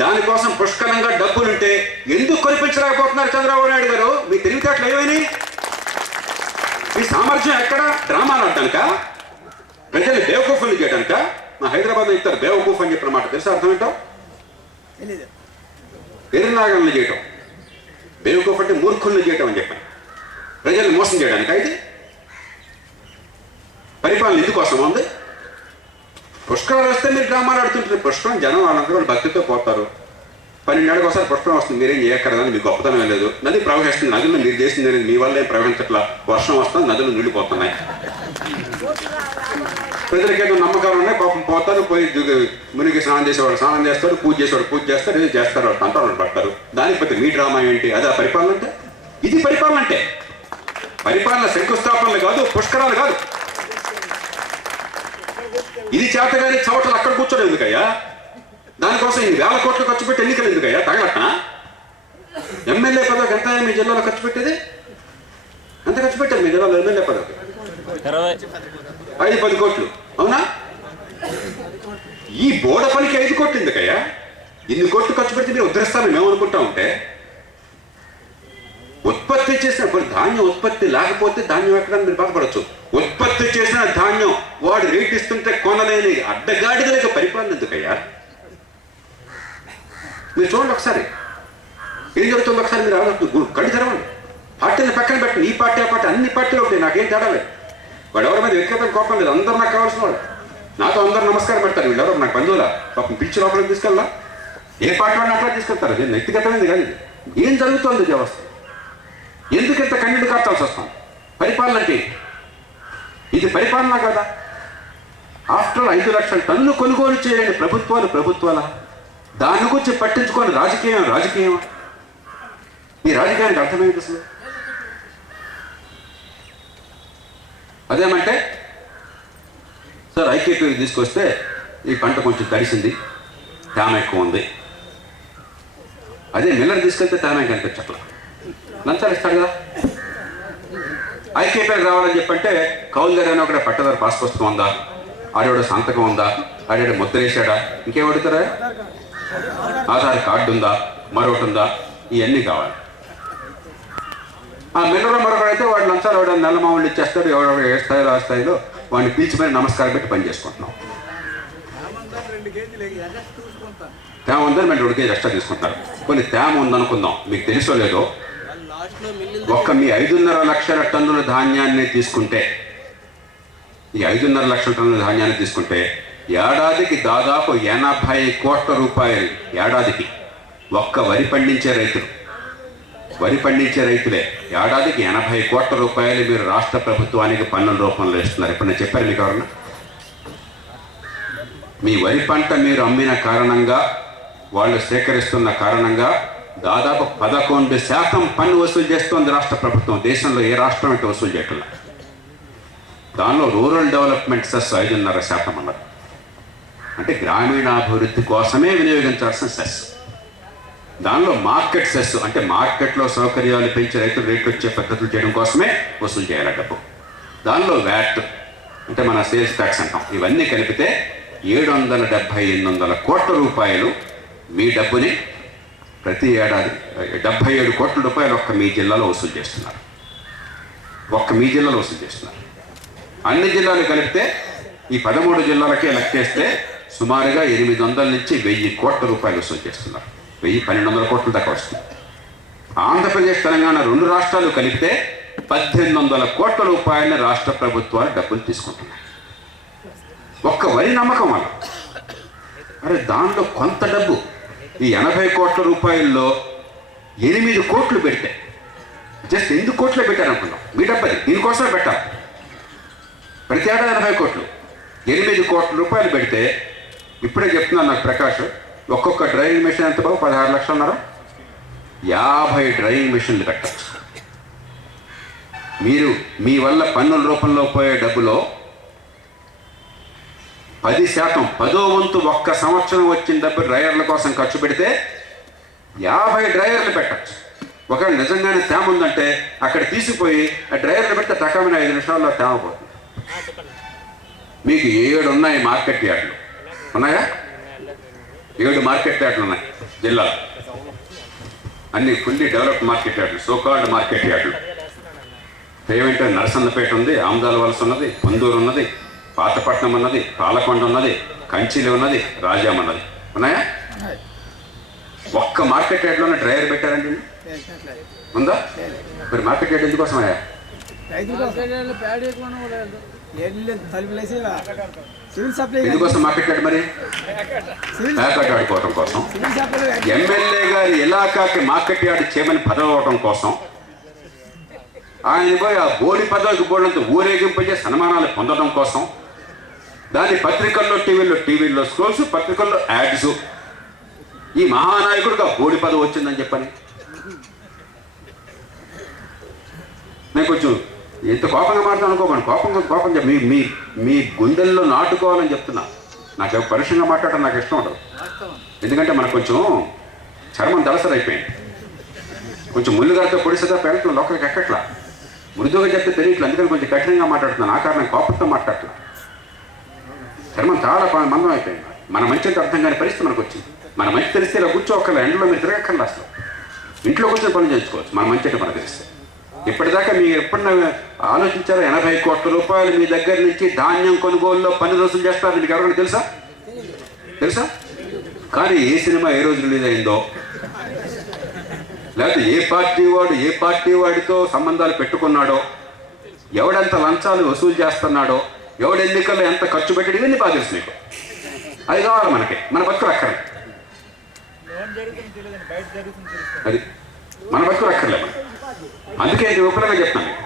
దానికోసం పుష్కలంగా డబ్బులుంటే ఎందుకు కొనిపించలేకపోతున్నారు చంద్రబాబు నాయుడు గారు? మీ తెలివితేటలు ఏమైనాయి? మీ సామర్థ్యం ఎక్కడ? డ్రామాలు ఆడటానిక? ప్రజలు బేవకూఫ్లు చేయడానిక? మా హైదరాబాద్లో ఇస్తారు బేవకూఫ్ అని చెప్పిన మాట తెలుసా? అర్థం ఏంటో? ఎర్రనాగలను చేయటం. బేవకూఫ్ అంటే మూర్ఖుల్ని చేయటం అని చెప్పాను. ప్రజల్ని మోసం చేయడానికి అయితే పరిపాలన ఎందుకోసం ఉంది? పుష్కరాలు వస్తే మీరు డ్రామాలు ఆడుతుంటారు. పుష్కరం జనం వాళ్ళందరూ భక్తితో పోతారు. 12 నెలలకు ఒకసారి పుష్కరం వస్తుంది, మీరేం చేయక్కర్దని మీకు గొప్పతనం లేదు. నది ప్రవహిస్తుంది, నదుల్లో మీరు చేసింది మీ వల్ల ఏం ప్రవహించట్లా. వర్షం వస్తుంది, నదులు నిండిపోతున్నాయి. ప్రజలకేదో నమ్మకాలు ఉన్నాయి, పాపం పోతారు, పోయి మునిగి స్నానం చేసేవాడు స్నానం చేస్తాడు, పూజ చేసేవాడు పూజ చేస్తారు, ఏదో చేస్తారు, వాళ్ళు తంటాలను పడతారు. దానికి పెద్ద మీ డ్రామా ఏంటి? అదే పరిపాలన అంటే? ఇది పరిపాలన అంటే? పరిపాలన శంకుస్థాపనలు కాదు, పుష్కరాలు కాదు. ఇది చేతగానే చవటలు అక్కడ కూర్చోడం ఎందుకయ్యా? దానికోసం ఈ 1000 కోట్లు ఖర్చు పెట్టి ఎన్నికలు ఎందుకయ్యా? తగలట్టనా? ఎమ్మెల్యే పదవికి ఎంత మీ జిల్లాలో ఖర్చు పెట్టేది? ఎంత ఖర్చు పెట్టారు మీ జిల్లాలో ఎమ్మెల్యే పదవికి? 5-10 కోట్లు, అవునా? ఈ బోడ పనికి 5 కోట్లు ఎందుకయ్యా? ఇన్ని కోట్లు ఖర్చు పెడితే మీరు ఉద్ధరిస్తారని మేము అనుకుంటా ఉంటే, ఉత్పత్తి చేసిన ధాన్యం ఉత్పత్తి లేకపోతే ధాన్యం ఎక్కడానికి మీరు బాధపడవచ్చు. ఉత్పత్తి చేసిన ధాన్యం వాడు రేట్ ఇస్తుంటే కొనలేని అడ్డగాడిదలేక పరిపాలన ఎందుకయ్యా? మీరు చూడండి ఒకసారి ఏం జరుగుతుందో ఒకసారి మీరు కళ్ళు తెరవండి. పార్టీని పక్కన పెట్టండి, ఈ పార్టీ ఆ పార్టీ అన్ని పార్టీలు ఉంటాయి, నాకేం తేడా లేదు. వాడు ఎవరి మీద వ్యక్తిగతం కోపం లేదు, అందరూ నాకు కావాల్సిన వాడు. నాతో అందరూ నమస్కారం పెడతారు. వీళ్ళెవరు నాకు బంధువులా? పాపం పిలిచి లోపలికి తీసుకెళ్ళా, ఏ పార్టీ వాడిని అట్లా తీసుకెళ్తారు. ఇది వ్యక్తిగతమైంది కాదు. ఇది ఏం జరుగుతుంది వ్యవస్థ? ఎందుకు ఇంత కన్నీళ్ళు కార్చాల్సి వస్తాం? పరిపాలన అంటే ఇది పరిపాలన కదా? ఆఫ్టర్ 5 లక్షల టన్నులు కొనుగోలు చేయలేని ప్రభుత్వాల దాని గురించి పట్టించుకొని రాజకీయమా? ఈ రాజకీయానికి అర్థమైంది అసలు? అదేమంటే సార్ ఐకేపీ తీసుకొస్తే ఈ పంట కొంచెం తడిసింది, తేమ ఎక్కువ ఉంది. అదే మిల్లర్ తీసుకెళ్తే తేమ కనిపించట్లా, లంచాలు ఇస్తాడు కదా. ఐకేపీకి రావాలని చెప్పంటే కౌలు గారు ఒకటి పట్టదారు పాస్ పుస్తకం ఉందా, ఆడేవాడు సంతకం ఉందా, ఆడేవాడు ముద్ర వేసాడా, ఇంకేం అడుగుతారా? ఆధార్ కార్డు ఉందా, మరొకటి ఉందా, ఇవన్నీ కావాలి. ఆ మిల్లర్ మరొకడైతే వాడు లంచాలు వాడు నెల మామూలు ఇచ్చేస్తాడు. ఎవడెవడు ఏ స్థాయిలో ఆ స్థాయిలో వాడిని పీల్చిపోయి నమస్కారం పెట్టి పని చేసుకుంటున్నాం. తేమ ఉందని మేము 2 కేజీ ఎక్స్ట్రా తీసుకుంటారు. కొన్ని తేమ ఉందనుకుందాం, మీకు తెలుసో లేదో, ఒక్క మీ 5.5 లక్షల టన్నుల ధాన్యాన్ని తీసుకుంటే, ఈ 5.5 లక్షల టన్నుల ధాన్యాన్ని తీసుకుంటే ఏడాదికి దాదాపు 80 కోట్ల రూపాయలు. ఏడాదికి ఒక్క వరి పండించే రైతులే ఏడాదికి 80 కోట్ల రూపాయలు మీరు రాష్ట్ర ప్రభుత్వానికి పన్నుల రూపంలో ఇస్తున్నారు. ఇప్పుడు నేను చెప్పాను మీకు ఎవరన్నా? మీ వరి పంట మీరు అమ్మిన కారణంగా, వాళ్ళు సేకరిస్తున్న కారణంగా దాదాపు 11% పన్ను వసూలు చేస్తోంది రాష్ట్ర ప్రభుత్వం. దేశంలో ఏ రాష్ట్రం అంటే వసూలు చేయట్లా. దానిలో రూరల్ డెవలప్మెంట్ సెస్ 5.5% అన్నది. అంటే గ్రామీణాభివృద్ధి కోసమే వినియోగించాల్సిన సెస్. దానిలో మార్కెట్ సెస్ అంటే మార్కెట్లో సౌకర్యాలు పెంచి రైతులు రేట్లు వచ్చే పద్ధతులు చేయడం కోసమే వసూలు చేయాలి డబ్బు. దానిలో వ్యాట్ అంటే మన సేల్స్ ట్యాక్స్ అంటాం. ఇవన్నీ కలిపితే 770-800 కోట్ల రూపాయలు మీ డబ్బుని ప్రతి ఏడాది 77 కోట్ల రూపాయలు ఒక్క మీ జిల్లాలో వసూలు చేస్తున్నారు. అన్ని జిల్లాలు కలిపితే ఈ 13 జిల్లాలకే లెక్కేస్తే సుమారుగా 800 నుంచి 1000 కోట్ల రూపాయలు వసూలు చేస్తున్నారు. 1000-1200 కోట్ల దాకా వస్తుంది. ఆంధ్రప్రదేశ్ తెలంగాణ 2 రాష్ట్రాలు కలిపితే 1800 కోట్ల రూపాయలని రాష్ట్ర ప్రభుత్వాలు డబ్బులు తీసుకుంటున్నాయి. ఒక్క వరి నమ్మకం వల్ల. అరే దాంట్లో కొంత డబ్బు ఈ 80 కోట్ల రూపాయల్లో 8 కోట్లు పెడితే, జస్ట్ 8 కోట్లే పెట్టారనుకున్నాం. మీ డబ్బది దీనికోసమే పెట్టాలి. ప్రతి ఏడాది 80 కోట్లు, 8 కోట్ల రూపాయలు పెడితే, ఇప్పుడే చెప్తున్నాను నాకు ప్రకాష్, ఒక్కొక్క డ్రైవింగ్ మిషన్ ఎంత బాబు? 16 లక్షలున్నారా? 50 డ్రైవింగ్ మిషన్లు పెట్టచ్చు. మీరు మీ వల్ల పన్నుల రూపంలో పోయే డబ్బులో 10%, 10వ వంతు ఒక్క సంవత్సరం వచ్చిన డబ్బు డ్రైవర్ల కోసం ఖర్చు పెడితే 50 డ్రైవర్లు పెట్టచ్చు. ఒకవేళ నిజంగానే తేమ ఉందంటే అక్కడ తీసిపోయి ఆ డ్రైవర్లు పెడితే తక్కువైన 5 నిమిషాల్లో తేమ పోతుంది. మీకు 7 ఉన్నాయి మార్కెట్ యార్డులు. ఉన్నాయా? 7 మార్కెట్ యార్డులు ఉన్నాయి జిల్లాలో. అన్ని ఫుల్లీ డెవలప్డ్ మార్కెట్ యార్డులు, సోకాల్డ్ మార్కెట్ యార్డులు. ఏమంటే నరసన్నపేట ఉంది, ఆమదాల వలస ఉన్నది, పొందూరు ఉన్నది, పాతపట్నం ఉన్నది, పాలకొండ ఉన్నది, కంచిలి ఉన్నది, రాజాం ఉన్నది. ఉన్నాయా? ఒక్క మార్కెట్ యార్డ్లోనే డ్రైయర్ పెట్టారండి, ఉందా? మరి మార్కెట్ యార్డ్ ఎందుకోసం అయ్యా? ఎందుకోసం మార్కెట్ యార్డ్? మరి ప్యాకెట్ ఆడుకోవటం కోసం, ఎమ్మెల్యే గారి ఇలాకాకి మార్కెట్ యార్డ్ చేయమని పదవి అవడం కోసం, ఆయన పోయి ఆ బోడి పదవికి బోర్డంతా ఊరేగింపజే సన్మానాలు పొందడం కోసం, దాని పత్రికల్లో టీవీల్లో స్క్రోల్స్, పత్రికల్లో యాడ్స్, ఈ మహానాయకుడికి ఆ బోడి పదవి వచ్చిందని చెప్పని. నేను కొంచెం ఎంత కోపంగా మాట్లాడతాను అనుకోమని, కోపం మీ గుండెల్లో నాటుకోవాలని చెప్తున్నా. నాకు పరుషంగా మాట్లాడటం నాకు ఇష్టం ఉండదు. ఎందుకంటే మనకు కొంచెం చర్మం దళసరి అయిపోయింది. కొంచెం ముళ్ళుగారితో పొడిసేదా పెళ్ళట్లో లోకలికి ఎక్కట్లా, మృదువుగా చెప్తే తెలియట్లేదు. అందుకని కొంచెం కఠినంగా మాట్లాడుతున్నాను. ఆ కారణం కోపంతో మాట్లాడుతున్నాను. చర్మం చాలా మందం అయిపోయింది. మన మంచి అంటే అర్థం కాని పరిస్థితి మనకు వచ్చింది. మన మంచి తెలిస్తే ఇలా కూర్చోక్కర్లే, ఎండలో మీరు తిరగక్కర్లే, అసలు ఇంట్లో కూర్చొని పనులు చేసుకోవచ్చు. మన మంచి అంటే మనకు తెలిస్తే. ఇప్పటిదాకా మీరు ఎప్పుడన్నా ఆలోచించారో 80 కోట్ల రూపాయలు మీ దగ్గర నుంచి ధాన్యం కొనుగోలులో పని రోజులు చేస్తారని మీకు ఎవరైనా తెలుసా? కానీ ఏ సినిమా ఏ రోజు రిలీజ్ అయిందో, లేకపోతే ఏ పార్టీ వాడితో సంబంధాలు పెట్టుకున్నాడో, ఎవడెంత లంచాలు వసూలు చేస్తున్నాడో, ఎవడు ఎన్నికల్లో ఎంత ఖర్చు పెట్టాడు, ఇవన్నీ బాగా తెలుసు మీకు. అది కావాలి మనకి, మన బతుకులు అక్కర్లే. అది మన బతుకులు అక్కర్లే మనం. అందుకే ఇది ఉపయోగంగా చెప్తాను మీకు.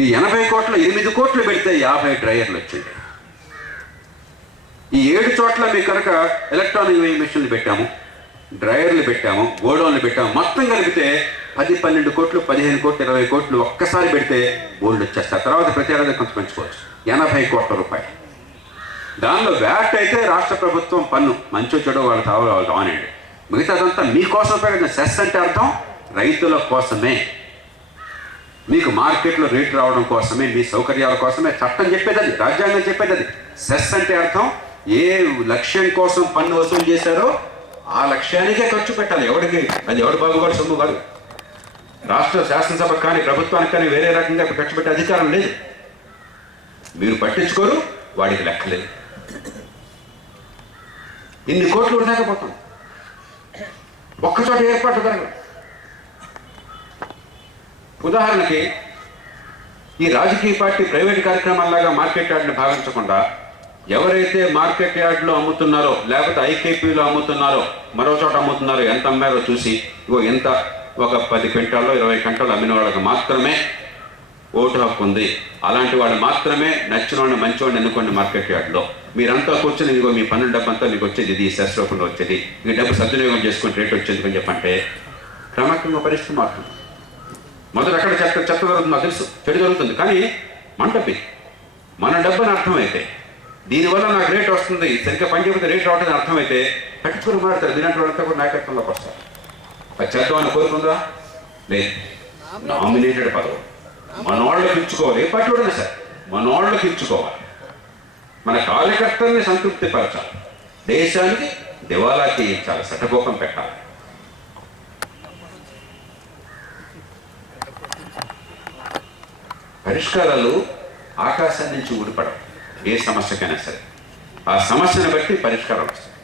ఈ 80 కోట్లు 8 కోట్లు పెడితే 50 డ్రైయర్లు వచ్చింది. ఈ 7 చోట్ల మీకు కనుక ఎలక్ట్రానిక్ వేయింగ్ మిషన్లు పెట్టాము, డ్రైయర్లు పెట్టాము, గోడౌన్లు పెట్టాము, మొత్తం కలిపితే 10-12 కోట్లు, 15 కోట్లు, 20 కోట్లు ఒక్కసారి పెడితే బోల్డ్ వచ్చేస్తారు. తర్వాత ప్రతి ఏడాది కొంచెం పెంచుకోవచ్చు. 80 కోట్ల రూపాయలు. దానిలో వ్యాట్ అయితే రాష్ట్ర ప్రభుత్వం పన్ను మంచో చెడో వాళ్ళు కావాలండి. మిగతాదంతా మీకోసం ఉపయోగించిన సెస్ అంటే అర్థం రైతుల కోసమే, మీకు మార్కెట్లో రేటు రావడం కోసమే, మీ సౌకర్యాల కోసమే చట్టం చెప్పేది అది, రాజ్యాంగం చెప్పేది అది. సెస్ అంటే అర్థం ఏ లక్ష్యం కోసం పన్ను వసూలు చేశారో ఆ లక్ష్యానికే ఖర్చు పెట్టాలి. అది ఎవడు బాబుగాడు సొమ్ము కాదు. రాష్ట్ర శాసనసభ కానీ ప్రభుత్వానికి కానీ వేరే రకంగా ఖర్చు పెట్టే అధికారం లేదు. మీరు పట్టించుకోరు, వాడికి లెక్కలేదు. ఇన్ని కోట్లు ఉండకపోతాం, ఒక్కచోట ఏర్పాటు జరగదు. ఉదాహరణకి ఈ రాజకీయ పార్టీ ప్రైవేట్ కార్యక్రమాల్లాగా మార్కెట్ యార్డ్ని భావించకుండా ఎవరైతే మార్కెట్ యార్డ్లో అమ్ముతున్నారో, లేకపోతే ఐకేపీలో అమ్ముతున్నారో, మరో చోట అమ్ముతున్నారో, ఎంత అమ్మారో చూసి ఎంత ఒక 10 క్వింటాల్లో 20 క్వింటాలు అమ్మిన వాళ్ళకి మాత్రమే ఓటు హక్కు ఉంది. అలాంటి వాళ్ళు మాత్రమే నచ్చిన వాడిని మంచివాడిని ఎన్నుకోండి మార్కెట్ యార్డ్లో. మీరంతా కూర్చొని ఇదిగో మీ పన్ను డబ్బు అంతా మీకు వచ్చేది, ఇది సెస్ రూపంలో వచ్చేది, మీ డబ్బు సద్వినియోగం చేసుకుని రేటు వచ్చేది అని చెప్పంటే క్రమక్రమంగా పరిస్థితి మారుతుంది. మొదట అక్కడ చెత్త జరుగుతుంది, నాకు తెలుసు, చెడు జరుగుతుంది. కానీ మంటపి మన డబ్బు అని అర్థమైతే, దీనివల్ల నాకు రేటు వస్తుంది, సరిగ్గా పని చెప్పితే రేటు రావడానికి అర్థమైతే పట్టించుకుని మారుతారు. దీని వాళ్ళంతా కూడా నాయకత్వంలోకి వస్తారు. అది చేద్దామని కోరుకుందా? లేదు. నామినేటెడ్ పదవి మనోళ్ళకి ఇచ్చుకోవాలి. ఏ పార్టీ కూడా సార్ మనోళ్ళకి ఇచ్చుకోవాలి. మన కార్యకర్తల్ని సంతృప్తి పరచాలి, దేశానికి దివాలా చేయించాలి, శటకోపం పెట్టాలి. పరిష్కారాలు ఆకాశం నుంచి ఊడిపడవు. ఏ సమస్యకైనా సరే ఆ సమస్యను బట్టి పరిష్కారం వస్తుంది.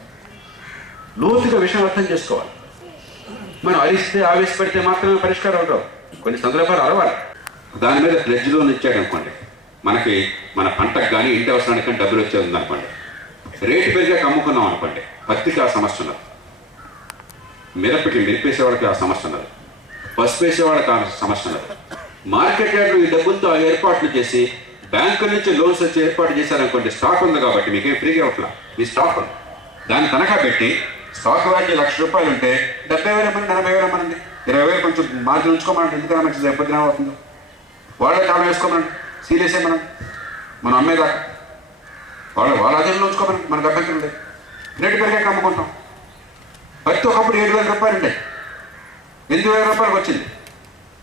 లోతుగా విషయం అర్థం చేసుకోవాలి. మనం అరిస్తే ఆవేశపడితే మాత్రమే పరిష్కారం ఉండవు. కొన్ని సందర్భాలు అరవాలి. దాని మీద ప్లెడ్జ్ లోన్ ఇచ్చాడు అనుకోండి, మనకి మన పంటకు కానీ ఇంటి అవసరానికి కానీ డబ్బులు వచ్చేది ఉందనుకోండి, రేటు పెరిగాక అమ్ముకున్నాం అనుకోండి, పత్తికి ఆ సమస్య ఉన్నది, మిరపేసేవాడికి ఆ సమస్య ఉన్నది, పసుపు వేసేవాడికి ఆ సమస్య ఉన్నది. మార్కెట్ యార్డ్లో ఈ డబ్బులతో ఏర్పాట్లు చేసి బ్యాంకుల నుంచి లోన్స్ వచ్చి ఏర్పాటు చేశారనుకోండి, స్టాక్ ఉంది కాబట్టి మీకేం ఫ్రీగా ఇవ్వట్లా, మీ స్టాక్ ఉంది, దాన్ని తనఖా పెట్టి స్టాక్ వాల్యూ ₹1,00,000 ఉంటే 70,000 ఇవ్వండి, 40,000 ఇవ్వమండి, 20,000 కొంచెం మార్జిన్ ఉంచుకోమనండి. ఎందుకన్నా మంచిది, ఎప్పటి దినం అవుతుందో వాళ్ళే కాలం వేసుకోమనండి, సీరియస్ ఏమనండి, మనం అమ్మేదాకా వాళ్ళ అధీనంలో ఉంచుకోమనండి, మనకు అభ్యంతరం లేదు. రేటు పెరిగాక అమ్ముకుంటాం. పత్తి ఒకప్పుడు ₹7,000 ఉండే, ₹8,000 వచ్చింది.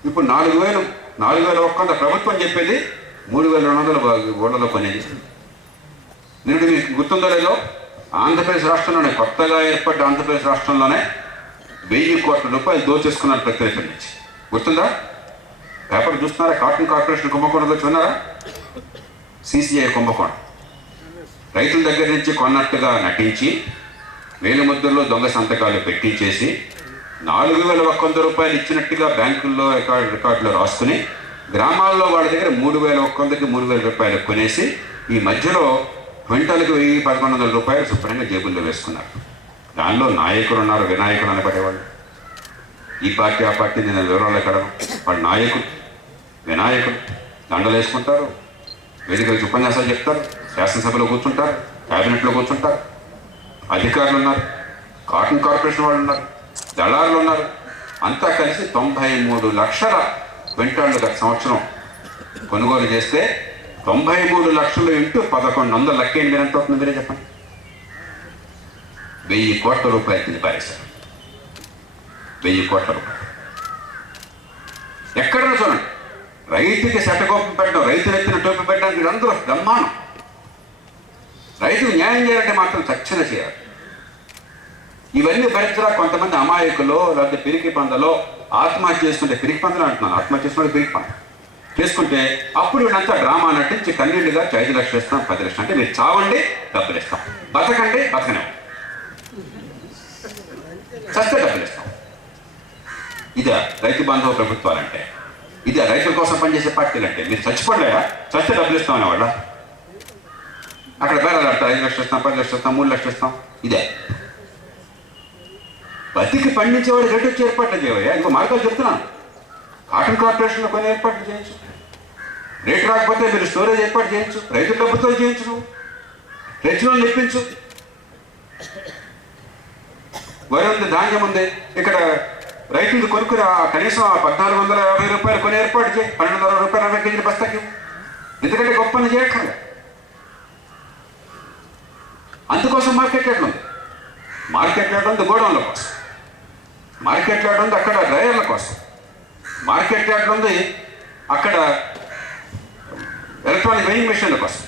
ఇప్పుడు 4,100 ప్రభుత్వం చెప్పేది, 3,200 ఓళ్ళలో కొనేది. నేను మీకు గుర్తుందో లేదో, ఆంధ్రప్రదేశ్ రాష్ట్రంలోనే, కొత్తగా ఏర్పడ్డ ఆంధ్రప్రదేశ్ రాష్ట్రంలోనే 1,000 కోట్ల రూపాయలు దోచేసుకున్నారు ప్రతి రైతు నుంచి. గుర్తుందా? పేపర్ చూస్తున్నారా? కాటన్ కార్పొరేషన్ కుంభకోణంలో చూన్నారా? CCI కుంభకోణం రైతుల దగ్గర నుంచి కొన్నట్టుగా నటించి వేలిముద్రలో దొంగ సంతకాలు పెట్టించేసి 4,100 రూపాయలు ఇచ్చినట్టుగా బ్యాంకుల్లో రికార్డులో రాసుకుని గ్రామాల్లో వాళ్ళ దగ్గర 3,100కి 3,000 రూపాయలు కొనేసి ఈ మధ్యలో క్వింటాలకు 1,100 రూపాయలు శుభ్రంగా జేబుల్లో వేసుకున్నారు. దానిలో నాయకులు ఉన్నారు, వినాయకులు అనబడేవాళ్ళు. ఈ పార్టీ ఆ పార్టీ నేను వివరాలు ఎక్కడను. వాళ్ళు నాయకులు, వినాయకులు దండలు వేసుకుంటారు, వేదికలకు ఉపన్యాసాలు చెప్తారు, శాసనసభలో కూర్చుంటారు, క్యాబినెట్లో కూర్చుంటారు. అధికారులు ఉన్నారు, కాటన్ కార్పొరేషన్ వాళ్ళు ఉన్నారు, దళారులు ఉన్నారు. అంతా కలిసి 93 లక్షల క్వింటాళ్ళు గత సంవత్సరం కొనుగోలు చేస్తే 93 లక్షలు ఇంటూ 1,100 లెక్కేంటి మీరు ఎంత అవుతుంది? మీరే చెప్పండి. 1,000 కోట్ల రూపాయలు తిని పారేశారు. 1,000 కోట్ల రూపాయలు. ఎక్కడన్నా చూడండి, రైతుకి శటకోపం పెట్టడం, రైతులు ఎత్తిన టోపి పెట్టడానికి అందరూ బ్రహ్మాండం. రైతుకు న్యాయం చేయాలంటే మాత్రం చచ్చిన చేయాలి. ఇవన్నీ భరించరా కొంతమంది అమాయకులు, లేకపోతే పిరికి పందలో ఆత్మహత్య చేసుకుంటే, పిరికి పందలు అంటున్నాను, ఆత్మహత్య చేసుకుంటే పిరికి పంద చేసుకుంటే అప్పుడు వీళ్ళంతా డ్రామా నటించి కన్నీళ్ళుగా 5 లక్షలు ఇస్తాం, 10 లక్షలు అంటే మీరు చావండి డబ్బులు ఇస్తాం, బతకండి బతకనే, చస్తే డబ్బులు ఇస్తాం. ఇదే రైతు బాంధవ ప్రభుత్వాలంటే, ఇదే రైతుల కోసం పనిచేసే పార్టీలు అంటే. మీరు చచ్చిపోలేదా, చస్తే డబ్బులు ఇస్తామనే వాళ్ళ అక్కడ బేరాలు ఆడతారు. 5 లక్షలు ఇస్తాం, 10 లక్షలు ఇస్తాం, 3 లక్షలు ఇస్తాం. ఇదే బతికి పండించేవాడు రేటు వచ్చి ఏర్పాట్లు చేయవయ్యా. ఇంకో మార్గాలు చెప్తున్నాను. కాటన్ కార్పొరేషన్లో కొన్ని ఏర్పాట్లు చేయొచ్చు. రేటు రాకపోతే మీరు స్టోరేజ్ ఏర్పాటు చేయొచ్చు, రైతుల డబ్బుతో చేయొచ్చు, నువ్వు రెచ్చులను నిప్పించు. వరి ఉంది, ధాన్యం ఉంది, ఇక్కడ రైతులు కొనుక్కుని కనీసం 1,450 రూపాయలు కొని ఏర్పాటు చేయి. 1,200 రూపాయలు 40 కేజీల బస్తాకి. ఎందుకంటే గొప్ప పని చేయక్కర్లే. అందుకోసం మార్కెట్ రేట్లు ఉంది. మార్కెట్ రేట్ ఉంది గోడౌన్ల కోసం, మార్కెట్ రేట్ ఉంది అక్కడ డ్రైవర్ల కోసం, మార్కెట్ రేట్ ఉంది అక్కడ ఎలక్ట్రానిక్ వెయింగ్ మెషిన్ల కోసం,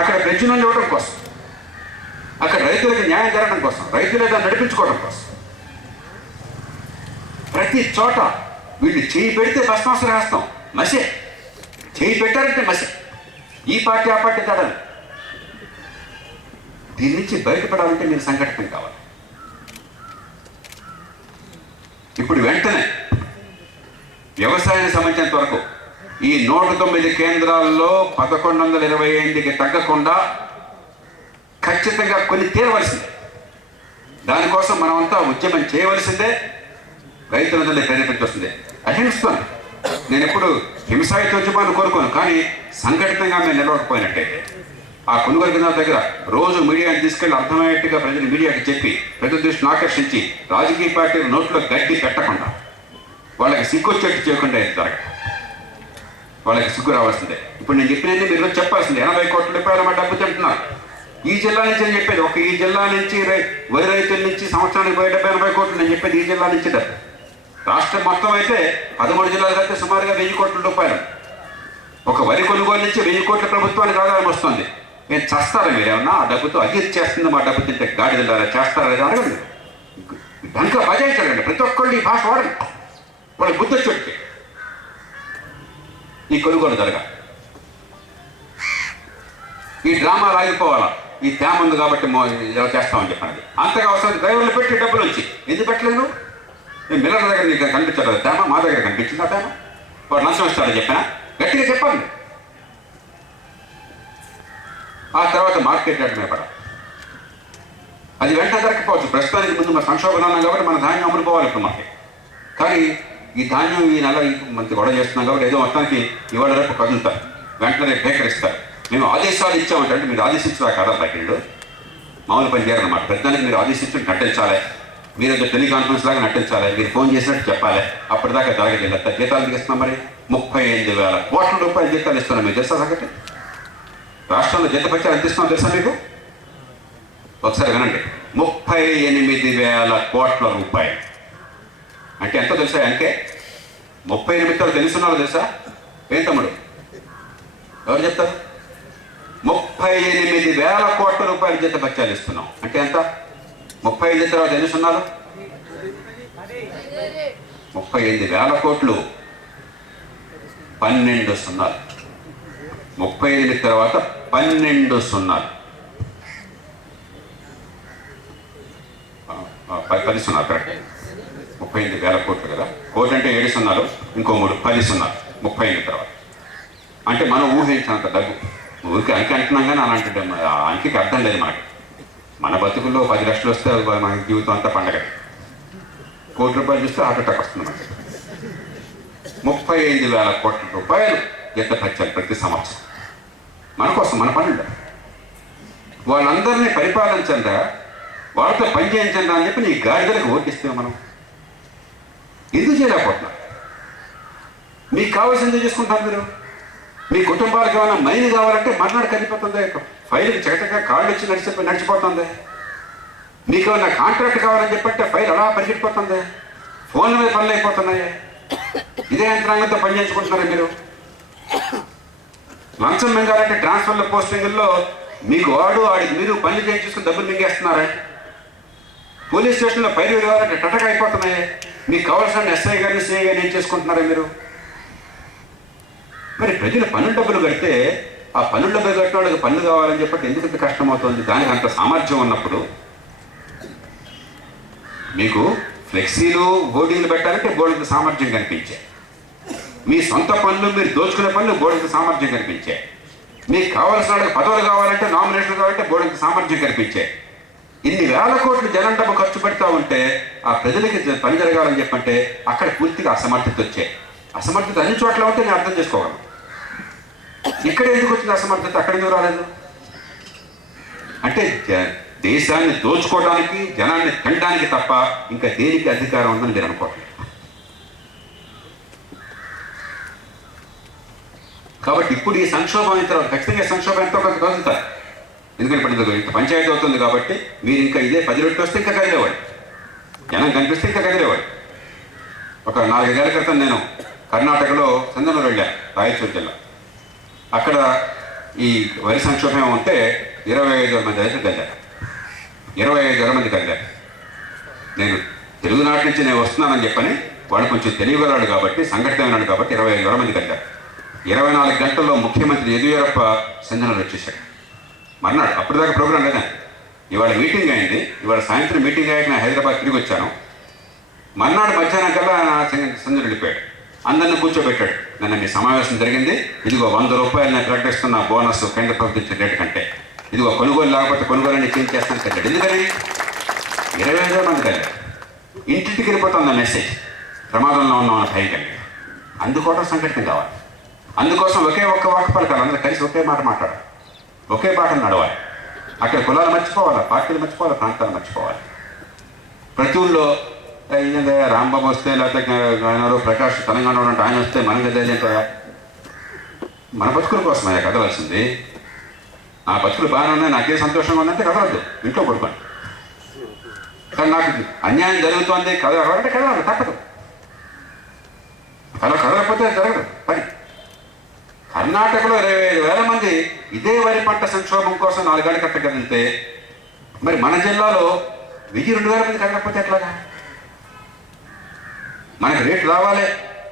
అక్కడ పెన్షన్లు ఇవ్వడం కోసం, అక్కడ రైతులకు న్యాయం జరగడం కోసం, రైతులు దాన్ని నడిపించుకోవడం కోసం. ప్రతి చోట వీళ్ళు చేయి పెడితే భస్మాసులు వేస్తాం, మసే. చేయి పెట్టారంటే మసే. ఈ పార్టీ ఆ పార్టీ తడని. దీని నుంచి బయటపడాలంటే మీరు సంఘటన కావాలి. ఇప్పుడు వెంటనే వ్యవసాయానికి సంబంధించినంత వరకు ఈ 109 కేంద్రాల్లో 1,128కి తగ్గకుండా ఖచ్చితంగా కొన్ని తీరవలసిందే. దానికోసం మనమంతా ఉద్యమం చేయవలసిందే. రైతులందరినీ ప్రేరేపించాల్సిందే. అహింసను నేను ఎప్పుడు హింసాయుత ఉద్యమాన్ని కోరుకోను, కానీ సంఘటితంగా మేము నిలవకపోయినట్టయితే ఆ కొనుగోలు కేంద్రాల దగ్గర రోజు మీడియాని తీసుకెళ్లి అర్థమయ్యేట్టుగా ప్రజలు మీడియాకి చెప్పి ప్రజల దృష్టిని ఆకర్షించి రాజకీయ పార్టీల నోట్లో గడ్డి పెట్టకుండా వాళ్ళకి సిగ్గొచ్చేట్టు చేయకుండా జరగ వాళ్ళకి సిగ్గు రావాల్సిందే. ఇప్పుడు నేను చెప్పినది మీరు చెప్పాల్సిందే. 80 కోట్ల రూపాయల మా డబ్బు తింటున్నారు ఈ జిల్లా నుంచి అని చెప్పేది. ఒక ఈ జిల్లా నుంచి వరి రైతుల నుంచి సంవత్సరానికి 80 కోట్లు నేను చెప్పేది ఈ జిల్లా నుంచి డబ్బు. రాష్ట్రం మొత్తం అయితే 13 జిల్లాలు కలిపితే సుమారుగా 1,000 కోట్ల రూపాయలు. ఒక వరి కొనుగోలు నుంచి 1,000 కోట్ల ప్రభుత్వానికి ఆదాయం వస్తుంది. నేను చేస్తారా మీరేమన్నా ఆ డబ్బుతో? అది చేస్తుంది మా డబ్బు తింటే గాడిదలారా చేస్తారా లేదా అడగండి. దాంట్లో బజాయించండి. ప్రతి ఒక్కళ్ళు ఈ భాష వాడండి. వాళ్ళకి బుద్ధి వచ్చి ఈ కొనుగోలు జరగ ఈ డ్రామా ఆగిపోవాలా. ఈ తేమ ఉంది కాబట్టి ఇలా చేస్తామని చెప్పండి. అంతగా అవసరం డ్రైవర్లు పెట్టి డబ్బులు వచ్చి ఎందుకు పెట్టలేదు? నేను మిల్లర్ దగ్గర నీకు కనిపించలేదు తేమ, మా దగ్గర కనిపించిందా తేమ? వాడు నష్టం ఇస్తారని చెప్పినా గట్టిగా చెప్పండి. ఆ తర్వాత మార్కెట్ రేట్ మీద పడాలి. అది వెంటనే దొరకపోవచ్చు. ప్రస్తుతానికి ముందు మన సంక్షోభం ఉన్నాం కాబట్టి మన ధాన్యం అమ్ముడుపోవాలి ఇప్పుడు మాకు. కానీ ఈ ధాన్యం ఈ నెల మనకి గొడవ చేస్తున్నాం కాబట్టి ఏదో మొత్తానికి ఇవాళ రేపు కదులుతారు, వెంటనే బేకరిస్తారు. మేము ఆదేశాలు ఇచ్చామంటే మీరు ఆదేశించరా కదా బయట మామూలు పని చేయాలన్నమాట. పెద్దానికి మీరు ఆదేశించి నటించాలి. మీరు ఏదో టెలికాన్ఫరెన్స్ లాగా నటించాలి. మీరు ఫోన్ చేసినట్టు చెప్పాలి. అప్పటిదాకా జరగలేదు. జీతాలు ఇస్తున్నాం. మరి 35,000 కోట్ల రూపాయలు జీతాలు ఇస్తున్నాం. మీకు తెలుసా సంగతి? రాష్ట్రంలో జీతపత్యాలు ఎంత ఇస్తున్నాం తెలుసా మీకు? ఒకసారి వినండి. 38,000 కోట్ల రూపాయలు అంటే ఎంతో తెలుసా? అంటే 38 తెలుసున్నారో తెలుసా? ఏం తమ్ముడు ఎవరు చెప్తారు? 38,000 కోట్ల రూపాయల జీతపత్యాలు ఇస్తున్నాం అంటే ఎంత? 35 తర్వాత ఎన్ని సున్నాలు? 38,000 కోట్లు 12 సున్నాలు. 38 తర్వాత 12 సున్నాలు 10 సున్నాలు కరెక్ట్, 38,000 కోట్లు కదా. కోటి అంటే 7 సున్నాలు, ఇంకో 3, 10 సున్నాలు, 38 తర్వాత. అంటే మనం ఊహించినంత డబ్బు. ఊరికి అంకి అంటున్నాం కానీ అలాంటి అంకికి అర్థం లేదు మనకి. మన బతుకుల్లో 10 లక్షలు వస్తే మన జీవితం అంతా పండగ. కోటి రూపాయలు చూస్తే హార్ట్ అటాక్ వస్తుంది మనకి. 35,000 కోట్ల రూపాయలు ఎంత ఖర్చాలు ప్రతి సంవత్సరం మన కోసం, మన పనులు. వాళ్ళందరినీ పరిపాలించండా, వాళ్ళతో పని చేయించండా అని చెప్పి నీ గాడిదలకు ఓటిస్తే మనం ఎందుకు చేయలేకపోతున్నాం? మీకు కావాల్సింది చేసుకుంటారు మీరు. మీ కుటుంబాలకు ఏమైనా మైన్ కావాలంటే మర్నాడు కదిలిపోతుంది, ఫైల్కి చకచక కాళ్ళు వచ్చి నడిచిపోతుంది. మీకు ఏమైనా కాంట్రాక్ట్ కావాలని చెప్పంటే ఫైల్ అలా పరిగెట్టిపోతుంది, ఫోన్ల మీద పనులు అయిపోతున్నాయి. ఇదే యంత్రాంగంతో పని చేయించుకుంటున్నారు మీరు. లంచం మింగాలంటే ట్రాన్స్ఫర్ల పోస్టింగుల్లో మీకు ఆడికి మీరు పనులు చేయించుకుని డబ్బులు మింగేస్తున్నారా? పోలీస్ స్టేషన్లో పైరు కావాలంటే టటక అయిపోతున్నాయి. మీకు కావాల్సిన ఎస్ఐ గారిని సిఐ గారిని ఏం చేసుకుంటున్నారా మీరు? మరి ప్రజలు పన్నుల డబ్బులు కడితే ఆ పన్నుల డబ్బులు కట్టిన వాళ్ళకి పన్ను కావాలని చెప్పి ఎందుకు ఇంత కష్టం అవుతుంది? దానికి అంత సామర్థ్యం ఉన్నప్పుడు మీకు ఫ్లెక్సీలు హోర్డింగ్లు పెట్టాలంటే బోర్డుకి సామర్థ్యం కనిపించే, మీ సొంత పనులు మీరు దోచుకునే పనులు బోర్డుకి సామర్థ్యం కనిపించే, మీకు కావాల్సిన వాళ్ళకి పదవులు కావాలంటే నామినేషన్లు కావాలంటే బోర్డుకి సామర్థ్యం కనిపించే. ఇన్ని వేల కోట్లు జనం డబ్బు ఖర్చు పెడతా ఉంటే ఆ ప్రజలకి పని జరగాలని చెప్పంటే అక్కడ పూర్తిగా అసమర్థత వచ్చే. అసమర్థత అన్ని చోట్ల ఉంటే నేను అర్థం చేసుకోగలను. ఇక్కడ ఎందుకు వచ్చింది అసమర్థత? అక్కడ ఎందుకు రాలేదు? అంటే దేశాన్ని దోచుకోవడానికి, జనాన్ని తినడానికి తప్ప ఇంకా దేనికి అధికారం ఉందని నేను అనుకోవట్లేదు. కాబట్టి ఇప్పుడు ఈ సంక్షోభం ఇంత ఖచ్చితంగా సంక్షోభం ఎంతో కొంత కదులుతారు. ఎందుకంటే ఇప్పుడు ఇంత పంచాయతీ అవుతుంది కాబట్టి మీరు ఇంకా ఇదే 10 రెట్లు వస్తే ఇంకా కదిలేవాడు, జనం కనిపిస్తే ఇంకా కదిలేవాడు. ఒక 4-5 ఏళ్ల క్రితం నేను కర్ణాటకలో చందనూరు వెళ్ళాను, రాయచూరు జిల్లా. అక్కడ ఈ వరి సంక్షోభం ఉంటే 25,000 మంది రైతులు కదిలారు. 25,000 మంది కదిలారు. నేను తెలుగునాటి నుంచి నేను వస్తున్నానని చెప్పని వాళ్ళు కొంచెం తెలియగలవాడు కాబట్టి, సంఘటితమైనాడు కాబట్టి 25,000 మంది కదిలారు. 24 గంటల్లో ముఖ్యమంత్రి యెదియూరప్ప చందనూరు వచ్చేసాడు. మర్నాడు అప్పటిదాకా ప్రోగ్రాం లేదా, ఇవాళ మీటింగ్ అయింది. ఇవాళ సాయంత్రం మీటింగ్ అయ్యాక నేను హైదరాబాద్ తిరిగి వచ్చాను. మర్నాడు మధ్యాహ్నం కల్లా నా చంద్రుడు వెళ్ళిపోయాడు. అందరిని కూర్చోబెట్టాడు. నిన్న మీ సమావేశం జరిగింది, ఇదిగో 100 రూపాయలు నేను ప్రకటిస్తున్న బోనస్ కేంద్ర ప్రభుత్వం ఇచ్చే రేటు కంటే, ఇదిగో కొనుగోలు లేకపోతే కొనుగోలు చేంజ్ చేస్తాను కట్టాడు. ఎందుకని 25,000 మంది కలిగారు. ఇంటింటికి వెళ్ళిపోతుంది మెసేజ్, ప్రమాదంలో ఉన్నామని భయం కలిగి. అందుకోవడం సంఘటన కావాలి. అందుకోసం ఒకే ఒక్క వాక్ పలకాలి, అందరూ కలిసి ఒకే మాట మాట్లాడాలి, ఒకే బాటను నడవాలి. అక్కడ కులాలు మర్చిపోవాలి, పార్టీలు మర్చిపోవాలి, ప్రాంతాలు మర్చిపోవాలి. ప్రతి ఊళ్ళో ఏంటంటే రాంబాబు వస్తే, లేకపోతే ఆయన ప్రకాష్ తెలంగాణ అంటే ఆయన వస్తే మనకి ఏంటంటే మన బతుకుల కోసమే కదలాల్సింది. నా బతుకులు బాగానే ఉన్నాయి, నాకే సంతోషంగా ఉందంటే కదలద్దు, ఇంట్లో పడుకోండి. కానీ నాకు అన్యాయం జరుగుతోంది కదలాలంటే కదలాలి, తప్పదు. కదలకపోతే జరగదు పని. కర్ణాటకలో 25,000 మంది ఇదే వరి పంట సంక్షోభం కోసం 4 గంటల కట్ట కదిలితే, మరి మన జిల్లాలో 1,000-2,000 మంది కదలకపోతే ఎట్లాగా? మనకు రేటు రావాలి,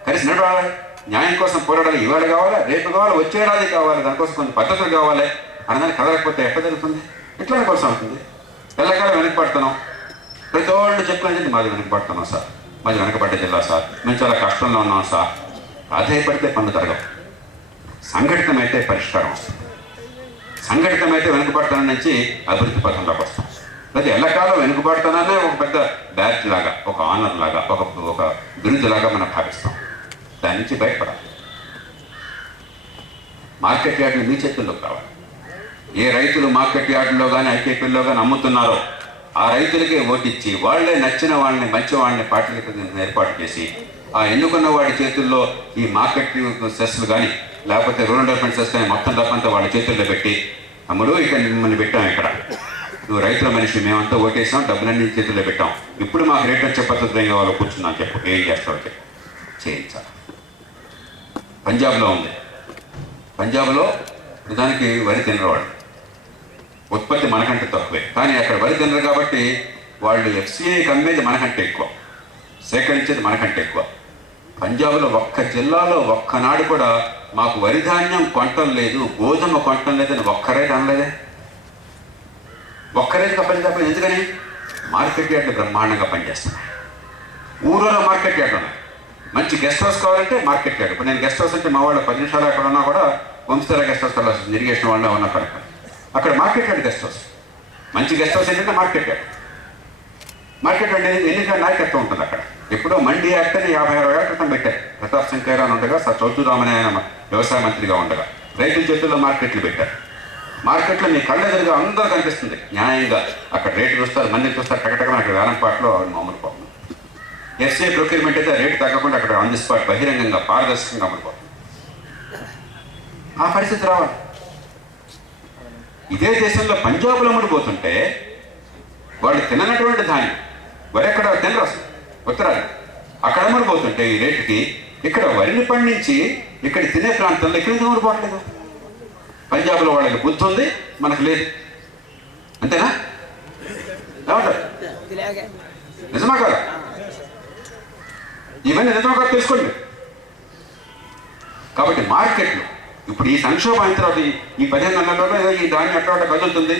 కలిసి నడవాలి, న్యాయం కోసం పోరాడాలి. ఇవాళ కావాలి, రేపు కావాలి, వచ్చే ఏడాది కావాలి, దానికోసం కొన్ని పద్ధతులు కావాలి. అనదాన్ని కదలకపోతే ఎట్లా జరుగుతుంది? ఎట్లా కోసం అవుతుంది? ఎల్లకాలం వెనకబడుతున్నాం. ప్రతి వాళ్ళు చెప్పుకునేది మాది వెనకబడుతున్నాం సార్, మాది వెనకబడ్డ జిల్లా సార్, మేము చాలా కష్టంలో ఉన్నాం సార్. ప్రాధాయపడితే పనులు జరగవు. సంఘటితమైతే పరిష్కారం వస్తుంది. సంఘటితమైతే వెనుకబడతాన నుంచి అభివృద్ధి పథంలోకి వస్తాం. లేదా ఎల్లకాలం వెనుకబడతాననే ఒక పెద్ద బ్యాచ్ లాగా, ఒక ఆనర్ లాగా, ఒక బిరుదులాగా మనం భావిస్తాం. దాని నుంచి బయటపడాలి. మార్కెట్ యార్డులు మీ చేతుల్లోకి రావాలి. ఏ రైతులు మార్కెట్ యార్డుల్లో కానీ ఐకేపీల్లో కానీ అమ్ముతున్నారో ఆ రైతులకే ఓటిచ్చి, వాళ్లే నచ్చిన వాళ్ళని, మంచి వాళ్ళని పార్టీలకు ఏర్పాటు చేసి, ఆ ఎన్నుకున్న వాడి చేతుల్లో ఈ మార్కెట్ సెస్లు కానీ లేకపోతే రూరల్ డెవలప్మెంట్ సెస్ కానీ మొత్తం డబ్బంతా వాళ్ళ చేతుల్లో పెట్టి, తమ్ముడు ఇక్కడ మిమ్మల్ని పెట్టాం, ఇక్కడ నువ్వు రైతుల మనిషి, మేమంతా ఓటేసాం, డబ్బులన్నీ చేతుల్లో పెట్టాం, ఇప్పుడు మాకు రేట్ వచ్చే పద్ధతి ఏం కావాలో కూర్చున్నాను చెప్పు, ఏం చేస్తావు చెప్పు, చేయించాలి. పంజాబ్లో ఉంది. పంజాబ్లో దానికి వరి తినరు, ఉత్పత్తి మనకంటే తక్కువే, కానీ అక్కడ వరి తినరు కాబట్టి వాళ్ళు ఎఫ్సిఐకి అమ్మేది మనకంటే ఎక్కువ, సేకరించేది మనకంటే ఎక్కువ. పంజాబ్లో ఒక్క జిల్లాలో ఒక్కనాడు కూడా మాకు వరి ధాన్యం కొనటం లేదు, గోధుమ కొనటం లేదని ఒక్క రైతు అనలేదే. ఒక్క రైతు పంజాబ్లో. ఎందుకని? మార్కెట్ యార్డ్లు బ్రహ్మాండంగా పనిచేస్తున్నాయి. ఊళ్ళో మార్కెట్ యార్డ్ ఉన్నాయి. మంచి గెస్ట్ హౌస్ కావాలంటే మార్కెట్ యార్డ్. ఇప్పుడు నేను గెస్ట్ హౌస్ అంటే మా వాళ్ళు 10 నిమిషాలు అక్కడ ఉన్నా కూడా వంశధార గెస్ట్ హౌస్ కల్లా వస్తుంది. ఇరిగేషన్ వాళ్ళు ఉన్నా కనుక అక్కడ మార్కెట్ యార్డ్ గెస్ట్ హౌస్. మంచి గెస్ట్ హౌస్ ఏంటంటే మార్కెట్ యార్డ్. మార్కెట్ యార్డ్ అనేది ఎన్నికల నాయకత్వం ఉంటుంది అక్కడ. ఎప్పుడో మండీ యాక్ట్ అని 50-60 ఏళ్ల క్రితం పెట్టారు. ప్రతాప్ సింగ్ ఖైరాన్ ఉండగా చౌతురామని ఆయన వ్యవసాయ మంత్రిగా ఉండగా రైతుల చేతుల్లో మార్కెట్లు పెట్టారు. మార్కెట్లో మీ కళ్ళ ఎదురుగా అందరూ కనిపిస్తుంది న్యాయంగా. అక్కడ రేటు చూస్తారు, మంది చూస్తారు, టకటకం అక్కడ వేలంపాట్లో మామూలు పోతుంది. ఎఫ్సీఐ ప్రొక్యూర్మెంట్ అయితే రేటు తగ్గకుండా అక్కడ ఆన్ ది స్పాట్ బహిరంగంగా పారదర్శకంగా అమ్ముకోవాలి. ఆ పరిస్థితి రావాలి. ఇదే దేశంలో పంజాబ్లో అమ్ముడుపోతుంటే వాళ్ళు తిననటువంటి ధాన్యం వరి ఎక్కడ తినరు అసలు ఉత్తరాలు అక్కడ అమ్ముడుపోతుంటే ఈ రేటుకి ఇక్కడ వరిని పండించి ఇక్కడ తినే ప్రాంతంలో ఇక్కడ ఎందుకు అమ్ముడుపోవట్లేదు? పంజాబ్లో వాళ్ళకి బుద్ధి ఉంది, మనకు లేదు. అంతేనా? ఏమంటారు? నిజమా కదా? ఇవన్నీ నిజమా కదా తెలుసుకోండి. కాబట్టి మార్కెట్లు ఇప్పుడు ఈ సంక్షోభం అయిన తర్వాత ఈ 15 నెలల్లో ఏదో ఈ ధాన్యం అట్లా కదులుతుంది.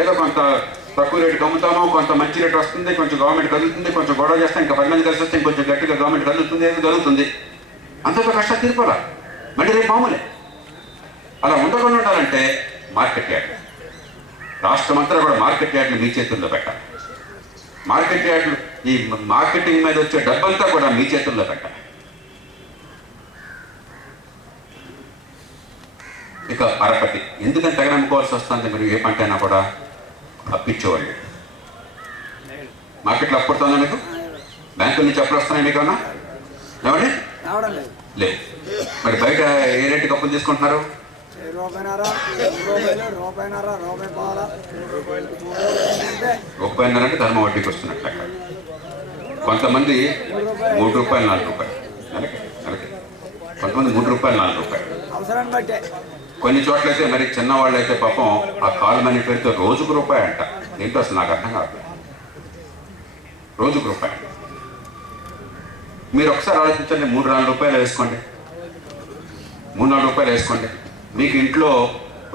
ఏదో కొంత తక్కువ రేటు అమ్ముతాము, కొంత మంచి రేటు వస్తుంది, కొంచెం గవర్నమెంట్ కదులుతుంది, కొంచెం గొడవ చేస్తే ఇంకా 10 మంది కలిసి వస్తే ఇంకొంచెం గట్టిగా గవర్నమెంట్ కదులుతుంది, ఏదో జరుగుతుంది. అంతతో కష్టాలు తీరిపోరా, మళ్ళీ రేపు మామూలే. అలా ఉండకుండా ఉండాలంటే మార్కెట్ యార్డ్, రాష్ట్రమంతా కూడా మార్కెట్ యార్డ్లు మీ చేతుల్లో పెట్టాలి. మార్కెట్ యార్డ్లు ఈ మార్కెటింగ్ మీద వచ్చే డబ్బంతా కూడా మీ చేతుల్లో పెట్టాలి. ఇక పరపతి ఎందుకని తగనమ్ముకోవాల్సి వస్తుంది? మీరు ఏ పంట అయినా కూడా అప్పించేవాళ్ళు. మార్కెట్లో అప్పుడుతుందా మీకు? బ్యాంకుల నుంచి అప్పులు వస్తున్నాయి మీకు అన్నా? ఏమండి? లేవు. మరి బయట ఏ రేటుకి అప్పులు తీసుకుంటున్నారు? రూపాయన్నర అంటే ధర్మ వడ్డీకి వస్తున్నట్లు అక్కడ. కొంతమంది 3 రూపాయలు 4 రూపాయలు నెలకి, కొంతమంది 3 రూపాయలు 4 రూపాయలు. కొన్ని చోట్ల అయితే మరి చిన్నవాళ్ళు అయితే పాపం ఆ కాల్ మనీ పేరుతో రోజుకు రూపాయి అంట. ఏంటో అసలు నాకు అర్థం కాదు. రోజుకు రూపాయి. మీరు ఒకసారి ఆలోచించండి, 3-4 రూపాయలు వేసుకోండి, 3-4 రూపాయలు వేసుకోండి. మీకు ఇంట్లో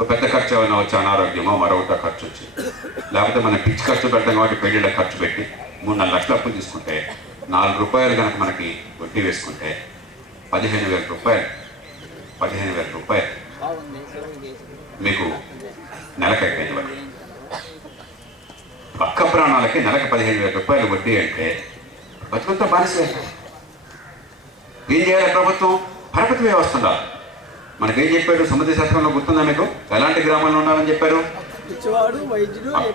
పెద్ద ఖర్చు ఏమైనా వచ్చి అనారోగ్యమో మరొకట ఖర్చు వచ్చి, లేకపోతే మనం పిచ్చి ఖర్చు పెడతాం కాబట్టి పెళ్ళిళ్ళ ఖర్చు పెట్టి 3-4 లక్షల అప్పు తీసుకుంటే 4 రూపాయలు కనుక మనకి వడ్డీ వేసుకుంటే 15,000 రూపాయలు, 15,000 రూపాయలు మీకు నెలకైపోయింది వడ్డీ. పక్క ప్రాణాలకి నెలకు 15,000 రూపాయలు వడ్డీ అంటే బతుకంతా బానిసే. ఏం చేయాలి ప్రభుత్వం? పరపతి వ్యవస్థ ఉండాలి. మనకేం చెప్పారు సముద్ర శాస్త్రంలో గుర్తుందా మీకు? ఎలాంటి గ్రామాల్లో ఉన్నారని చెప్పారు?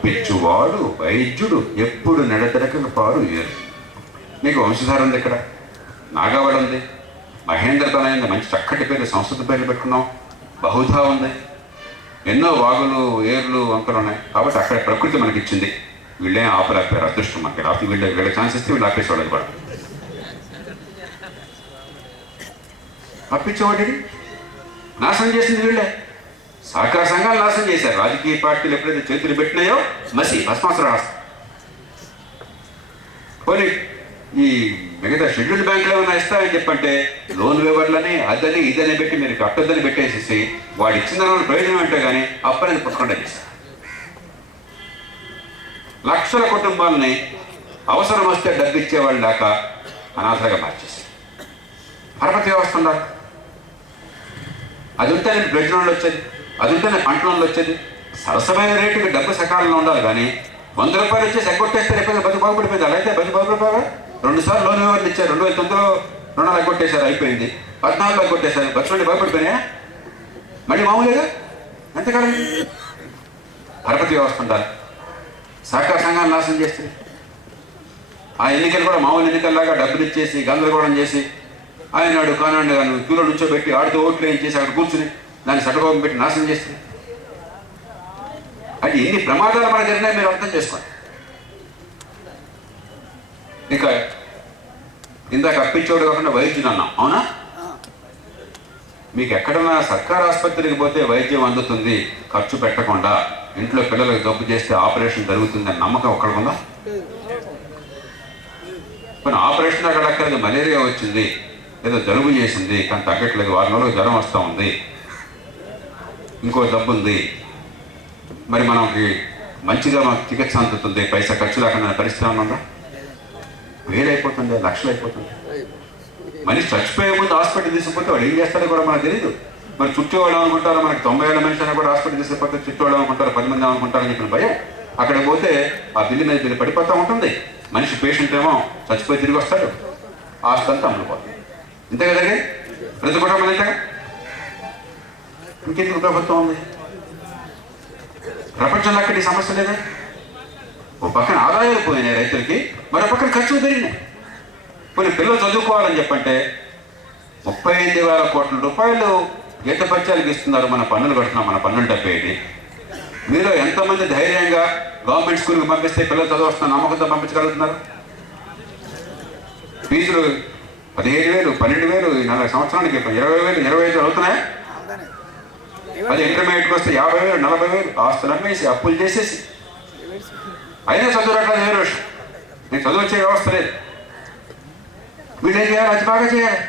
పిచ్చువాడు వైద్యుడు ఎప్పుడు నెడతెరక పారు ఏరు. మీకు వంశధార ఉంది, ఇక్కడ నాగావళి ఉంది, మహేంద్రతన అయింది, మంచి చక్కటి పేర్లు సంస్కృత పేర్లు పెట్టుకున్నాం, బహుధా ఉంది, ఎన్నో వాగులు ఏర్లు వంకలు ఉన్నాయి. కాబట్టి అక్కడ ప్రకృతి మనకి ఇచ్చింది. వీళ్ళే ఆపలేకపోయారు, అదృష్టం మనకి. రాత్రి వీళ్ళ ఛాన్స్ ఇస్తే వీళ్ళు ఆపేసేవాళ్ళు కూడా. అప్పించేవాడిని నాశనం చేసింది వీళ్ళే. సహకార సంఘాలు నాశనం చేశారు. రాజకీయ పార్టీలు ఎప్పుడైతే చేతులు పెట్టినాయో మసి భస్మాసుర రాష్ట్రం. పోనీ ఈ మిగతా షెడ్యూల్డ్ బ్యాంకులు ఏమైనా ఇస్తారని చెప్పంటే లోన్ వేవర్లని అదని ఇదని పెట్టి మీరు కట్టొద్దని పెట్టేసేసి వాడు ఇచ్చిన దాని ప్రయోజనం అంటే కానీ అప్పనేది పుట్టకుండా చేశారు. లక్షల కుటుంబాలని అవసరం వస్తే డబ్బు ఇచ్చేవాళ్ళు దాకా అనాథగా మార్చేశారు. పరపతి వ్యవస్థ ఉండాలి. అది ఉంటేనే బ్రెడ్ లోన్లు వచ్చేది, అది ఉంటేనే పంట లోన్లు వచ్చేది. సరసమైన రేటుకి డబ్బు సకాలంలో ఉండాలి. కానీ 100 రూపాయలు వచ్చేసి ఎగ్గొట్టేస్తే రేపు బతి బాగుపడిపోయింది. అలా అయితే బతి బాగుపడిపోవా? 2 సార్లు లోన్ వ్యవహారం ఇచ్చారు, 2009లో రుణాలు ఎగ్గొట్టేశారు, అయిపోయింది. 14లో ఎగ్గొట్టేశారు, బస్సు నుండి బాగుపడిపోయినాయా? మళ్ళీ మామూలుగా ఎంతకాలం? పరపతి వ్యవస్థ ఉండాలి. సహకార సంఘాలు నాశనం చేస్తుంది. ఆ ఎన్నికలు కూడా మామూలు ఎన్నికల్లాగా డబ్బులు ఇచ్చేసి గందరగోళం చేసి ఆయనాడు కానాడు గాను క్యూలో నుంచోబెట్టి ఆడితో ఓట్లు ఏం చేసి అక్కడ కూర్చుని దాన్ని సటకోపం పెట్టి నాశనం చేస్తుంది. అది ఎన్ని ప్రమాదాలు మన జరిగినాయి మీరు అర్థం చేసుకోండి. ఇంకా ఇందాక అప్పించోడు కాకుండా వైద్యుడు అన్నాం, అవునా? మీకు ఎక్కడన్నా సర్కారు ఆసుపత్రికి పోతే వైద్యం అందుతుంది ఖర్చు పెట్టకుండా, ఇంట్లో పిల్లలకు జబ్బు చేస్తే ఆపరేషన్ జరుగుతుందని నమ్మకం ఒక్కడికి ఉందా? కొన్ని ఆపరేషన్ అక్కడ అక్కడికి మలేరియా వచ్చింది, ఏదో జలుబు చేసింది కానీ తగ్గట్లేదు, 6 నెలలకు జ్వరం వస్తూ ఉంది, ఇంకో జబ్బు ఉంది, మరి మనకి మంచిగా మాకు చికిత్స అందుతుంది, పైసా ఖర్చు లేకుండా పరిస్థితి ఉందా? వేలైపోతుంది, లక్షలు అయిపోతుంది. మనిషి చచ్చిపోయే ముందు హాస్పిటల్ తీసుకుపోతే వాడు ఏం చేస్తాడో కూడా మనకు తెలియదు. మరి చుట్టూ వాళ్ళు అనుకుంటారు, మనకి 90 ఏళ్ళ మనిషి అయినా కూడా హాస్పిటల్ తీసుకుపోతే చుట్టూ వాళ్ళు అనుకుంటారు, 10 మంది అనుకుంటారని చెప్పిన భయం. అక్కడ పోతే ఆ బిల్లు మీద బిల్లు పడిపోతూ ఉంటుంది. మనిషి పేషెంట్ ఏమో చచ్చిపోయి తిరిగి వస్తాడు, ఆస్తి అంతా అమ్ముడుపోతుంది. ఇంతే కదండి ప్రతి కుటుంబం అంతేగా. ఇంకెందుకు ప్రభుత్వం ఉంది? ప్రపంచంలో అక్కడ ఈ సమస్య లేదా? ఓ పక్కన ఆదాయాలు పోయినాయి రైతులకి, మరో పక్కన ఖర్చులు పెరిగినాయి. కొన్ని పిల్లలు చదువుకోవాలని చెప్పంటే 35,000 కోట్ల రూపాయలు జీతపత్యాలకు ఇస్తున్నారు. మన పన్నులు కడుతున్నాం, మన పన్నులు డబ్బేది. మీరు ఎంతమంది ధైర్యంగా గవర్నమెంట్ స్కూల్కి పంపిస్తే పిల్లలు చదువుస్తున్న నమ్మకంతో పంపించగలుగుతున్నారు? ఫీజులు 15,000, 12,000, 40 సంవత్సరానికి 20,000, 25,000 అవుతున్నాయా? అది ఇంటర్మీడియట్కి వస్తే 50,000, 40,000 ఆస్తులు అమ్మేసి అప్పులు చేసేసి అయినా చదువు రావట్లేదు. వేరే విషయం, నేను చదువు వచ్చే వ్యవస్థ లేదు. వీళ్ళేం చేయాలి? అది బాగా చేయాలి.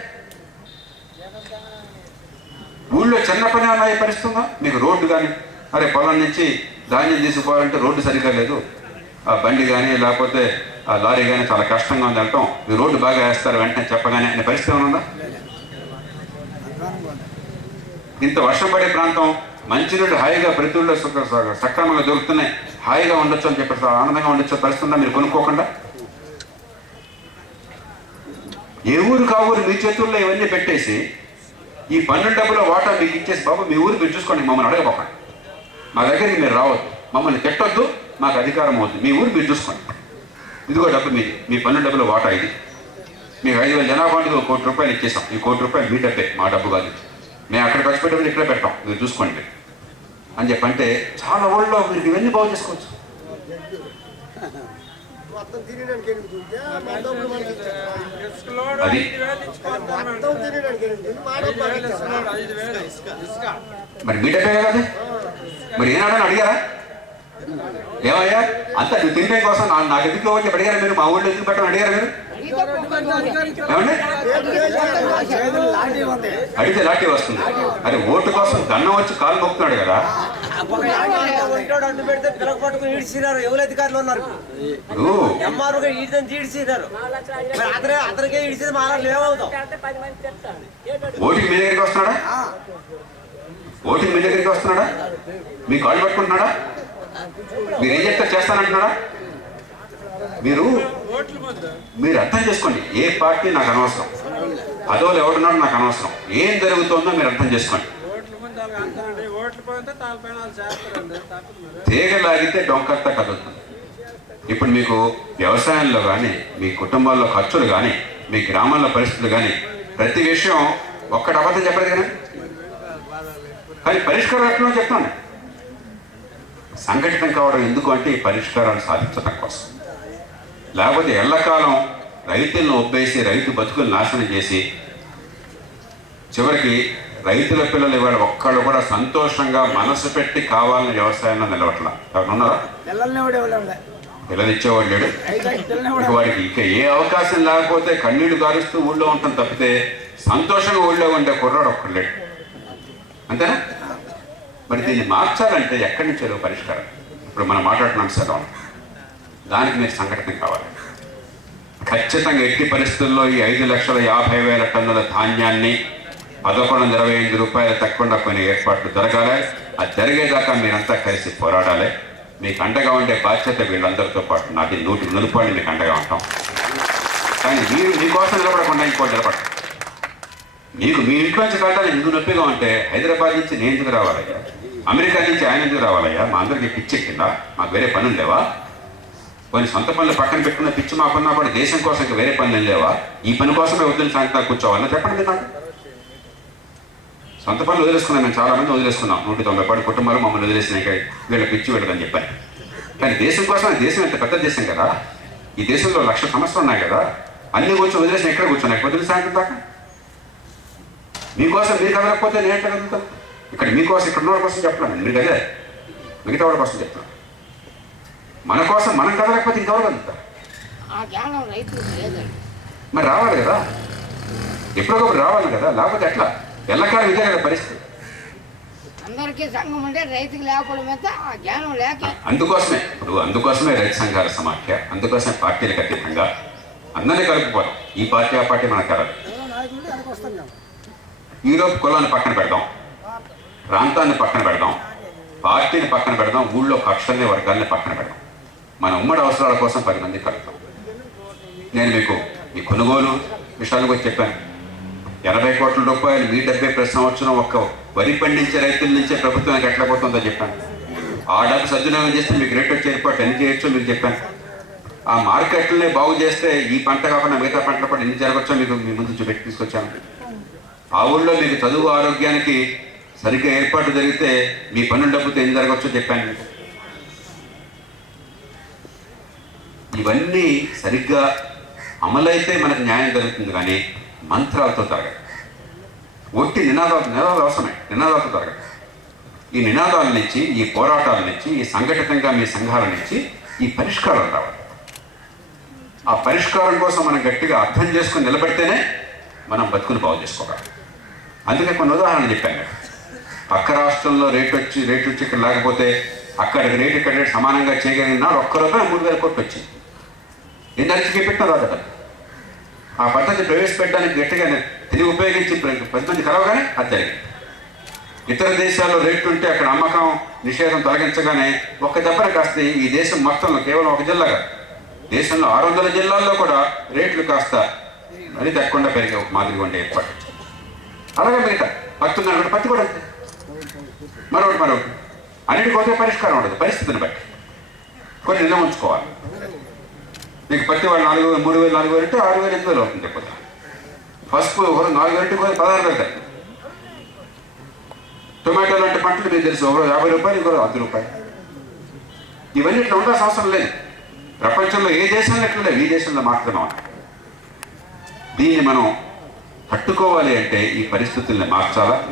ఊళ్ళో చిన్న పని అన్న పరిస్థితుందా? మీకు రోడ్డు కానీ, అరే పొలం నుంచి ధాన్యం తీసుకుపోవాలంటే రోడ్డు సరిగ్గా లేదు, ఆ బండి కానీ లేకపోతే ఆ లారీ కానీ చాలా కష్టంగా ఉంది వెళ్ళటం, మీరు రోడ్డు బాగా వేస్తారు వెంటనే చెప్పగానే అనే పరిస్థితి ఏమన్నా? ఇంత వర్షం పడే ప్రాంతం, మంచినీళ్ళు హాయిగా ప్రతి ఊళ్ళో సక్రమంగా దొరుకుతున్నాయి, హాయిగా ఉండొచ్చు అని చెప్పి ఆనందంగా ఉండొచ్చు పరిస్థితుందా మీరు కొనుక్కోకుండా? ఏ ఊరు కా ఊరు మీ చేతుల్లో ఇవన్నీ పెట్టేసి ఈ 12 డబ్బుల వాటా మీకు ఇచ్చేసి, బాబు మీ ఊరు మీరు చూసుకోండి, మమ్మల్ని అడగపోకండి, మా దగ్గరికి మీరు రావద్దు, మమ్మల్ని తిట్టొద్దు, మాకు అధికారం అవుతుంది, మీ ఊరు మీరు చూసుకోండి, ఇదిగో డబ్బు మీది, మీ 12 డబ్బుల వాటా ఇది, మీకు 5,000 జనాభా అంటే 1 కోటి రూపాయలు ఇచ్చేసాం, ఈ 1 కోటి రూపాయలు మీ డబ్బే, మా డబ్బు కాదు, మేము అక్కడ ఖర్చు పెట్టేది ఇక్కడే పెట్టాం, మీరు చూసుకోండి అని చెప్పంటే చాలా ఊళ్ళో మీరు ఇవన్నీ బాగు చేసుకోవచ్చు. అది మరి మీ డబ్బే కదా, మరి ఏనాడని అడిగారా? ఏమయ్యా అంత నువ్వు తింటే కోసం నాకు ఎందుకు వచ్చి అడిగారా మీరు? మా ఊళ్ళో ఎందుకు పెట్టమని అడిగారా మీరు? ఏమండి అడిగితే లాఠీ వస్తుంది. అరే ఓటు కోసం గన్నం వచ్చి కాలు మొక్కుతున్నాడు కదా. ఓటికి మీ దగ్గరికి వస్తున్నాడా? ఓటికి మీ దగ్గరికి వస్తున్నాడా? మీ కాళ్ళు పట్టుకుంటున్నాడా? మీరు ఏం చెప్తే చేస్తానంటున్నాడా? మీరు అర్థం చేసుకోండి. ఏ పార్టీ నాకు అనవసరం, అదోలు ఎవడున్నాడు నాకు అనవసరం, ఏం జరుగుతుందో మీరు అర్థం చేసుకోండి. తీగలాగితే డొంకంతా కదులుతుంది. ఇప్పుడు మీకు వ్యవసాయంలో కానీ, మీ కుటుంబాల్లో ఖర్చులు కానీ, మీ గ్రామంలో పరిస్థితులు కానీ, ప్రతి విషయం ఒక్కటి అబద్ధం చెప్పలేదు కదా. కానీ పరిష్కారం ఎట్లా చెప్తాను. సంఘటితం కావడం ఎందుకు అంటే ఈ పరిష్కారాలు సాధించడం కోసం. లేకపోతే ఎల్లకాలం రైతులను ఒప్పేసి రైతు బతుకులు నాశనం చేసి చివరికి రైతుల పిల్లలు ఇవాళ ఒక్కళ్ళు కూడా సంతోషంగా మనసు పెట్టి కావాలని వ్యవసాయంలో నిలవట్లా. ఎవరున్నారా? పిల్లలు ఇచ్చేవాడు లేడు. వాడికి ఇక ఏ అవకాశం లేకపోతే కన్నీళ్లు గారుస్తూ ఊళ్ళో ఉంటాం తప్పితే సంతోషంగా ఊళ్ళో ఉండే కుర్రాడు ఒక్కడు లేడు. అంతేనా? మరి దీన్ని మార్చాలంటే ఎక్కడి నుంచి పరిష్కారం? ఇప్పుడు మనం మాట్లాడుతున్నాం సార్, దానికి మీరు సంఘటన కావాలి. ఖచ్చితంగా ఎట్టి పరిస్థితుల్లో ఈ 5,50,000 టన్నుల ధాన్యాన్ని 1125 రూపాయలు తక్కువ పోయిన ఏర్పాట్లు జరగాలి. అది జరిగేదాకా మీరంతా కలిసి పోరాడాలి. మీకు అండగా ఉండే బాధ్యత వీళ్ళందరితో పాటు నాది 100 రూపాయలు మీకు అండగా ఉంటాం. కానీ మీరు మీకోసం నిలబడకుండా ఇంకోటి నిలబడతాం. మీకు మీ ఇంట్లోంచి కావడానికి ఎందుకు నొప్పిగా ఉంటే హైదరాబాద్ నుంచి నేను ఎందుకు రావాలయ్యా, అమెరికా నుంచి ఆయన ఎందుకు రావాలయ్యా, మా అందరికీ పిచ్చెక్కిందా, మాకు వేరే పనులు లేవా? కొన్ని సొంత పనులు పక్కన పెట్టుకున్న పిచ్చి మాకున్నా కూడా దేశం కోసం ఇంకా వేరే పనులు లేవా? ఈ పని కోసమే వద్దని సాయంత్రం కూర్చోవాలని చెప్పండి. నాకు సొంత పనులు వదిలేసుకున్నాం, మేము చాలా మంది వదిలేసుకున్నాం. 190 కుటుంబాలు మమ్మల్ని వదిలేసినాయి, వీళ్ళ పిచ్చి వెళ్ళదని చెప్పాను. కానీ దేశం కోసం, దేశం ఎంత పెద్ద దేశం కదా, ఈ దేశంలో 1,00,000 సమస్యలు ఉన్నాయి కదా, అన్ని కూర్చొని వదిలేసిన ఎక్కడ కూర్చున్నాయి వదిలి సాయంత్రం దాకా. మీకోసం మీరు కదలకపోతే నేను ఎట్లా కదులుతాను? ఇక్కడ మీకోసం, ఇక్కడ ఉన్న కోసం చెప్పలేను, మీరు కదే మిగతా వాళ్ళ కోసం చెప్తాను. మన కోసం మనం కదలకపోతే ఇంకెవరు కదులుతారు? మరి రావాలి కదా, ఎప్పటికప్పుడు రావాలి కదా, లేకపోతే ఎట్లా? ఎల్లకాలం ఇదే కదా పరిస్థితి. అందరికీ సంఘం ఉంటే రైతుకి లేకపోవడం అయితే ఆ జ్ఞానం లేక అందుకోసమే రైతు సంఘాల సమాఖ్య, అందుకోసమే పార్టీలకు అతీతంగా అందరినీ కలుపుకోవడం. ఈ పార్టీ ఆ పార్టీ మనకు కలదు. ఈరోజు కులాన్ని పక్కన పెడదాం, ప్రాంతాన్ని పక్కన పెడదాం, పార్టీని పక్కన పెడదాం, ఊళ్ళో కక్షల్ని వర్గాల్ని పక్కన పెడదాం. మన ఉమ్మడి అవసరాల కోసం 10 మంది కలుపుతాం. నేను మీకు ఈ కొనుగోలు విషయాల గురించి చెప్పాను. 80 కోట్ల రూపాయలు మీ 70 ప్రతి సంవత్సరం ఒక్క వరి పండించే రైతుల నుంచే ప్రభుత్వానికి ఎట్లా పోతుందో చెప్పాను. ఆ డబ్బు సద్వినియోగం చేస్తే మీకు రేట్ వచ్చే ఏర్పాటు ఎన్ని చేయొచ్చో మీకు చెప్పాను. ఆ మార్కెట్లనే బాగు చేస్తే ఈ పంట కాకుండా మిగతా పంటలు కూడా ఎన్ని జరగచ్చో మీకు మీ ముందు చూపెట్టి తీసుకొచ్చాను. ఆ ఊళ్ళో మీకు చదువు ఆరోగ్యానికి సరిగ్గా ఏర్పాటు జరిగితే మీ పన్నుల డబ్బుతో ఏం జరగచ్చో చెప్పాను మీకు. ఇవన్నీ సరిగ్గా అమలైతే మనకు న్యాయం జరుగుతుంది, కానీ మంత్రాలతో జరగదు. ఒట్టి నినాదాలు అవసరమే, నినాదాలతో జరగదు. ఈ నినాదాల నుంచి, ఈ పోరాటాల నుంచి, ఈ సంఘటితంగా మీ సంఘాల నుంచి ఈ పరిష్కారం రావాలి. ఆ పరిష్కారం కోసం మనం గట్టిగా అర్థం చేసుకుని నిలబడితేనే మనం బతుకుని బాగు చేసుకోగలం. అందుకే కొన్ని ఉదాహరణలు చెప్పాను కదా. పక్క రాష్ట్రంలో రేటు వచ్చి ఇక్కడ లేకపోతే అక్కడికి రేటు ఇక్కడ రేటు సమానంగా చేయగలిగిన ₹1 3,000 కోట్లు వచ్చింది. ఎన్ని పెట్టిన రాదు. ఆ పద్ధతి ప్రవేశపెట్టడానికి గట్టిగా తిరిగి ఉపయోగించి 10 మంది కలవగానే అది జరిగింది. ఇతర దేశాల్లో రేట్లు ఉంటే అక్కడ అమ్మకం నిషేధం తొలగించగానే ఒక్క దెబ్బన కాస్త ఈ దేశం మొత్తంలో కేవలం ఒక జిల్లాగా దేశంలో 600 జిల్లాల్లో కూడా రేట్లు కాస్త అది తగ్గకుండా పెరిగే ఒక మాదిరిగా ఉండే ఏర్పాటు. అలాగే మిగతా పత్తి కూడా అంతే. మరొకటి అన్నిటికీ ఒకే పరిష్కారం ఉండదు. పరిస్థితిని బట్టి కొన్ని నిల్వ ఉంచుకోవాలి. మీకు పత్తి వాళ్ళు 3,000 4,000 అంటే 6,000 8,000 అవుతుంది. చెప్పదు పసుపు 4,000 16,000. టొమాటోలు అంటే పంటలు మీకు తెలుసు, ఒకరు ₹50 ఇంకొకరు ₹10. ఇవన్నీ ఇట్లా ఉండాల్సిన అవసరం లేదు. ప్రపంచంలో ఏ దేశంలో ఎట్లా లేదు, ఈ దేశంలో మాత్రమే ఉన్నాయి. దీన్ని మనం తట్టుకోవాలి అంటే ఈ పరిస్థితుల్ని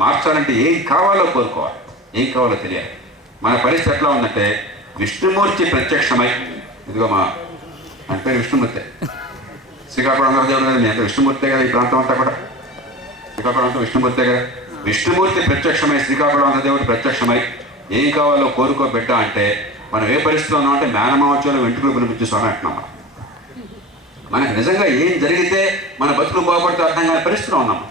మార్చాలంటే ఏం కావాలో కోరుకోవాలి, ఏం కావాలో తెలియాలి. మన పరిస్థితి ఎట్లా ఉందంటే విష్ణుమూర్తి ప్రత్యక్షమై, ఇదిగో మా అంటే విష్ణుమూర్తి శ్రీకాకుళం దేవుడు కదా, మీ అంటే విష్ణుమూర్తే కదా. ఈ ప్రాంతం అంతా కూడా శ్రీకాకుళం అంతా విష్ణుమూర్తే కదా. విష్ణుమూర్తి ప్రత్యక్షమై, శ్రీకాకుళం దేవుడు ప్రత్యక్షమై ఏం కావాలో కోరుకో బిడ్డ అంటే మనం ఏ పరిస్థితిలో ఉన్నామంటే మేనమావచ్చులో వెంట్రుకలు పిలిపించే స్వామి అంటున్నాం. మనకు నిజంగా ఏం జరిగితే మన బతుకులు బాగుపడితే అర్థం కాని పరిస్థితిలో ఉన్నాము.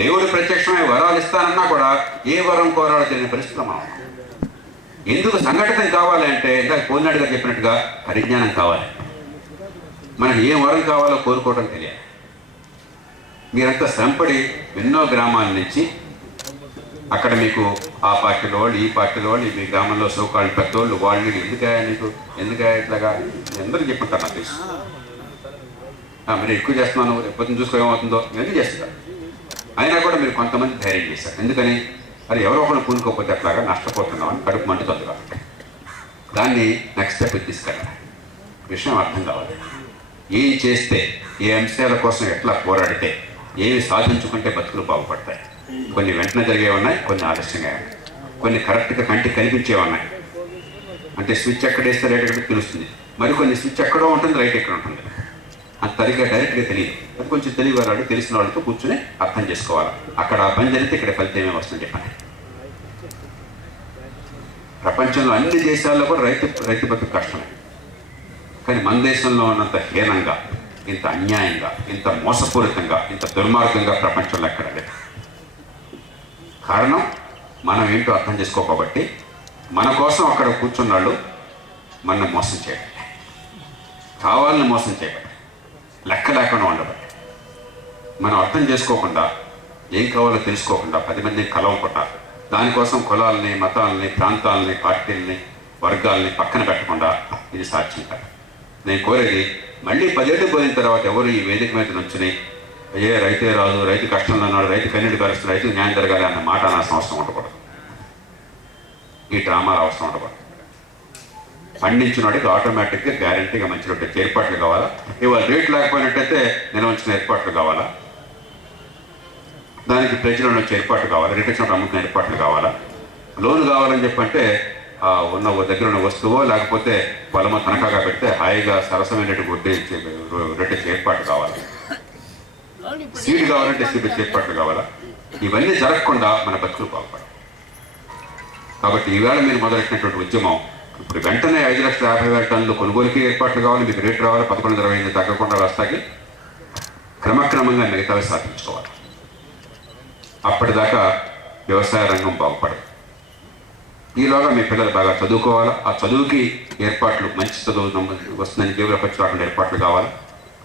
దేవుడు ప్రత్యక్షమై వరాలు ఇస్తానన్నా కూడా ఏ వరం కోరాలో తెలియని పరిస్థితిలో మనం ఉన్నాం. ఎందుకు సంఘటన కావాలి అంటే ఇందాక పోలినాడు గారు చెప్పినట్టుగా పరిజ్ఞానం కావాలి. మనకు ఏం వరం కావాలో కోరుకోవడం తెలియాలి. మీరంతా శ్రమపడి ఎన్నో గ్రామాల నుంచి అక్కడ మీకు ఆ పార్టీలో వాళ్ళు, ఈ పార్టీలో వాళ్ళు, మీ గ్రామంలో సోకాళ్ళు పెద్దోళ్ళు వాళ్ళు ఎందుకు ఇట్లాగా అందరూ చెప్పుంటారు. నాకు తెలుసు మీరు ఎక్కువ చేస్తున్నాను, రేపు చూసుకో ఏమవుతుందో ఎందుకు చేస్తారు. అయినా కూడా మీరు కొంతమంది ధైర్యం చేశారు. ఎందుకని అది ఎవరో ఒకరు కూనుకోకపోతే అట్లాగా నష్టపోతున్నాం అని కడుపు మండుతుంది. కాబట్టి దాన్ని నెక్స్ట్ స్టెప్ తీసుకెళ్ళాలి. విషయం అర్థం కావాలి. ఏం చేస్తే, ఏ అంశాల కోసం ఎట్లా పోరాడితే, ఏమి సాధించుకుంటే బతుకులు బాగుపడతాయి. కొన్ని వెంటనే జరిగే ఉన్నాయి, కొన్ని ఆలస్యంగా ఉన్నాయి, కొన్ని కరెక్ట్గా కంటికి కనిపించే ఉన్నాయి. అంటే స్విచ్ ఎక్కడ వేస్తే రైట్ ఎక్కడ తెలుస్తుంది, మరికొన్ని స్విచ్ ఎక్కడో ఉంటుంది, రైట్ ఎక్కడ ఉంటుంది. అంత సరిగ్గా డైరెక్ట్గా తెలియదు. అది కొంచెం తెలియని తెలిసిన వాళ్ళతో కూర్చొని అర్థం చేసుకోవాలి. అక్కడ పని జరిగితే ఇక్కడ ఫలితం ఏమేమి వస్తుంది చెప్పండి. ప్రపంచంలో అన్ని దేశాల్లో కూడా రైతు బతుకు కష్టమే. కానీ మన దేశంలో ఉన్నంత హీనంగా, ఇంత అన్యాయంగా, ఇంత మోసపూరితంగా, ఇంత దుర్మార్గంగా ప్రపంచంలో ఎక్కడ లేదు. కారణం మనం ఏంటో అర్థం చేసుకోకపోబట్టి, మన కోసం అక్కడ కూర్చున్నాళ్ళు మన మోసం చేయబట్టి, కావాలని మోసం చేయబట్టి, లెక్క లేకుండా ఉండబట్టి, మనం అర్థం చేసుకోకుండా, ఏం కావాలో తెలుసుకోకుండా 10 మందిని కలవకుండా, దానికోసం కులాలని, మతాలని, ప్రాంతాలని, పార్టీలని, వర్గాలని పక్కన పెట్టకుండా ఇది సాధ్యం కాదు. నేను కోరేది మళ్ళీ 10 ఏళ్ళు పోయిన తర్వాత ఎవరు ఈ వేదిక మీద నుంచుని రైతే రాదు, రైతు కష్టంలో ఉన్నాడు, రైతు కన్నీటి కలుస్తుంది, రైతుకు న్యాయం జరగాలి అన్న మాట అనాల్సిన అవసరం ఉండకూడదు. ఈ డ్రామాలు అవసరం ఉండకూడదు. పండించినవాడికి ఆటోమేటిక్గా గ్యారంటీగా మంచి రొట్టె ఏర్పాట్లు కావాలా. ఇవాళ రేట్ లేకపోయినట్టయితే నిల్వ ఉంచిన ఏర్పాట్లు కావాలా, దానికి ప్రజలను వచ్చే ఏర్పాట్లు కావాలి, రేట్ వచ్చినప్పుడు అమ్ముకునే ఏర్పాట్లు కావాలా. లోన్ కావాలని చెప్పంటే ఉన్న దగ్గర ఉన్న వస్తువో లేకపోతే పొలమో తనఖాగా పెడితే హాయిగా సరసమైనటువంటి రొట్టె ఏర్పాట్లు కావాలి. సీడ్ కావాలంటే సీడ్ ఏర్పాట్లు కావాలా. ఇవన్నీ జరగకుండా మన బతుకులు బాగుపడవు. కాబట్టి ఈవేళ మీరు మొదలెట్టినటువంటి ఉద్యమం ఇప్పుడు వెంటనే 5,50,000 టన్నులు కొనుగోలుకి ఏర్పాట్లు కావాలి, మీకు రేటు రావాలి, 11,25 తగ్గకుండా వస్తాకి క్రమక్రమంగా మిగతావి సాధించుకోవాలి. అప్పటిదాకా వ్యవసాయ రంగం బాగుపడదు. ఈలోగా మీ పిల్లలు బాగా చదువుకోవాలా, ఆ చదువుకి ఏర్పాట్లు మంచి చదువు వస్తుందని జేబులో ఖర్చు రాకుండా ఏర్పాట్లు కావాలి.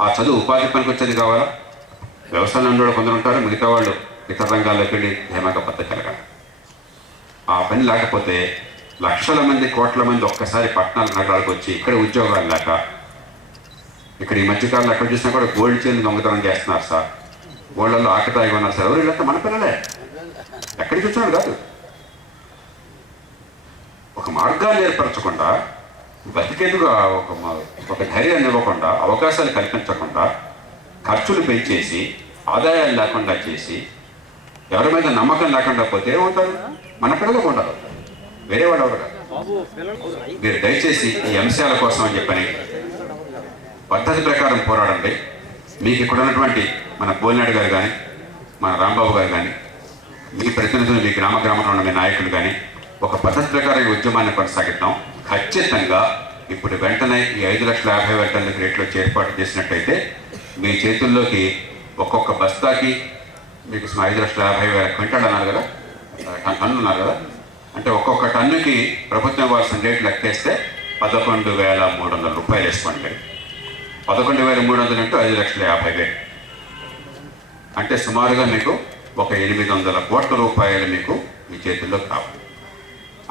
ఆ చదువు ఉపాధి పనికి వచ్చేది కావాలా. వ్యవసాయంలో కొందరు ఉంటారు, మిగతా వాళ్ళు ఇతర రంగాల్లోకి వెళ్ళి ధీమాగా బతకగలగాలి. ఆ పని లేకపోతే లక్షల మంది కోట్ల మంది ఒక్కసారి పట్టణాల నగరాలకు వచ్చి ఇక్కడ ఉద్యోగాలు లేక ఇక్కడ ఈ మధ్యకాలంలో ఎక్కడ చూసినా కూడా గోల్డ్ చైన్ దొంగతనం చేస్తున్నారు సార్, గోల్డ్లలో ఆకతాయిగా ఉన్నారు సార్. ఎవరు వీళ్ళంతా మన పిల్లలే, ఎక్కడికి వచ్చినాడు కాదు. ఒక మార్గాన్ని ఏర్పరచకుండా బతికేందుకు ఒక ధైర్యాన్ని ఇవ్వకుండా, అవకాశాలు కల్పించకుండా, ఖర్చులు పెంచేసి ఆదాయాలు లేకుండా చేసి ఎవరి మీద నమ్మకం లేకుండా పోతే ఏమవుతారు? మన పిల్లలకు ఉండరు, వేరే వాడు ఎవరు కాదు. మీరు దయచేసి ఈ అంశాల కోసం అని చెప్పని పద్ధతి ప్రకారం పోరాడండి. మీకు ఇక్కడ ఉన్నటువంటి మన పోలినాడు గారు కానీ, మన రాంబాబు గారు కానీ, మీ ప్రతినిధులు, మీ గ్రామంలో ఉన్న మీ నాయకులు కానీ ఒక పద్ధతి ప్రకారం ఈ ఉద్యమాన్ని కొనసాగిద్దాం. ఖచ్చితంగా ఇప్పుడు వెంటనే ఈ 5,50,000 టన్నుల రేట్లో ఏర్పాటు చేసినట్టయితే మీ చేతుల్లోకి ఒక్కొక్క బస్తాకి మీకు 5,50,000 క్వింటాలు అన్నారు కదా, టన్నులు అన్నారు కదా, అంటే ఒక్కొక్క టన్నుకి ప్రభుత్వం ఇవ్వాల్సిన రేట్లు లెక్కేస్తే 11,300 రూపాయలు వేసుకోండి. 11,300 అంటే 5,50,000 అంటే సుమారుగా మీకు ఒక 800 కోట్ల రూపాయలు మీకు మీ చేతుల్లోకి రావు,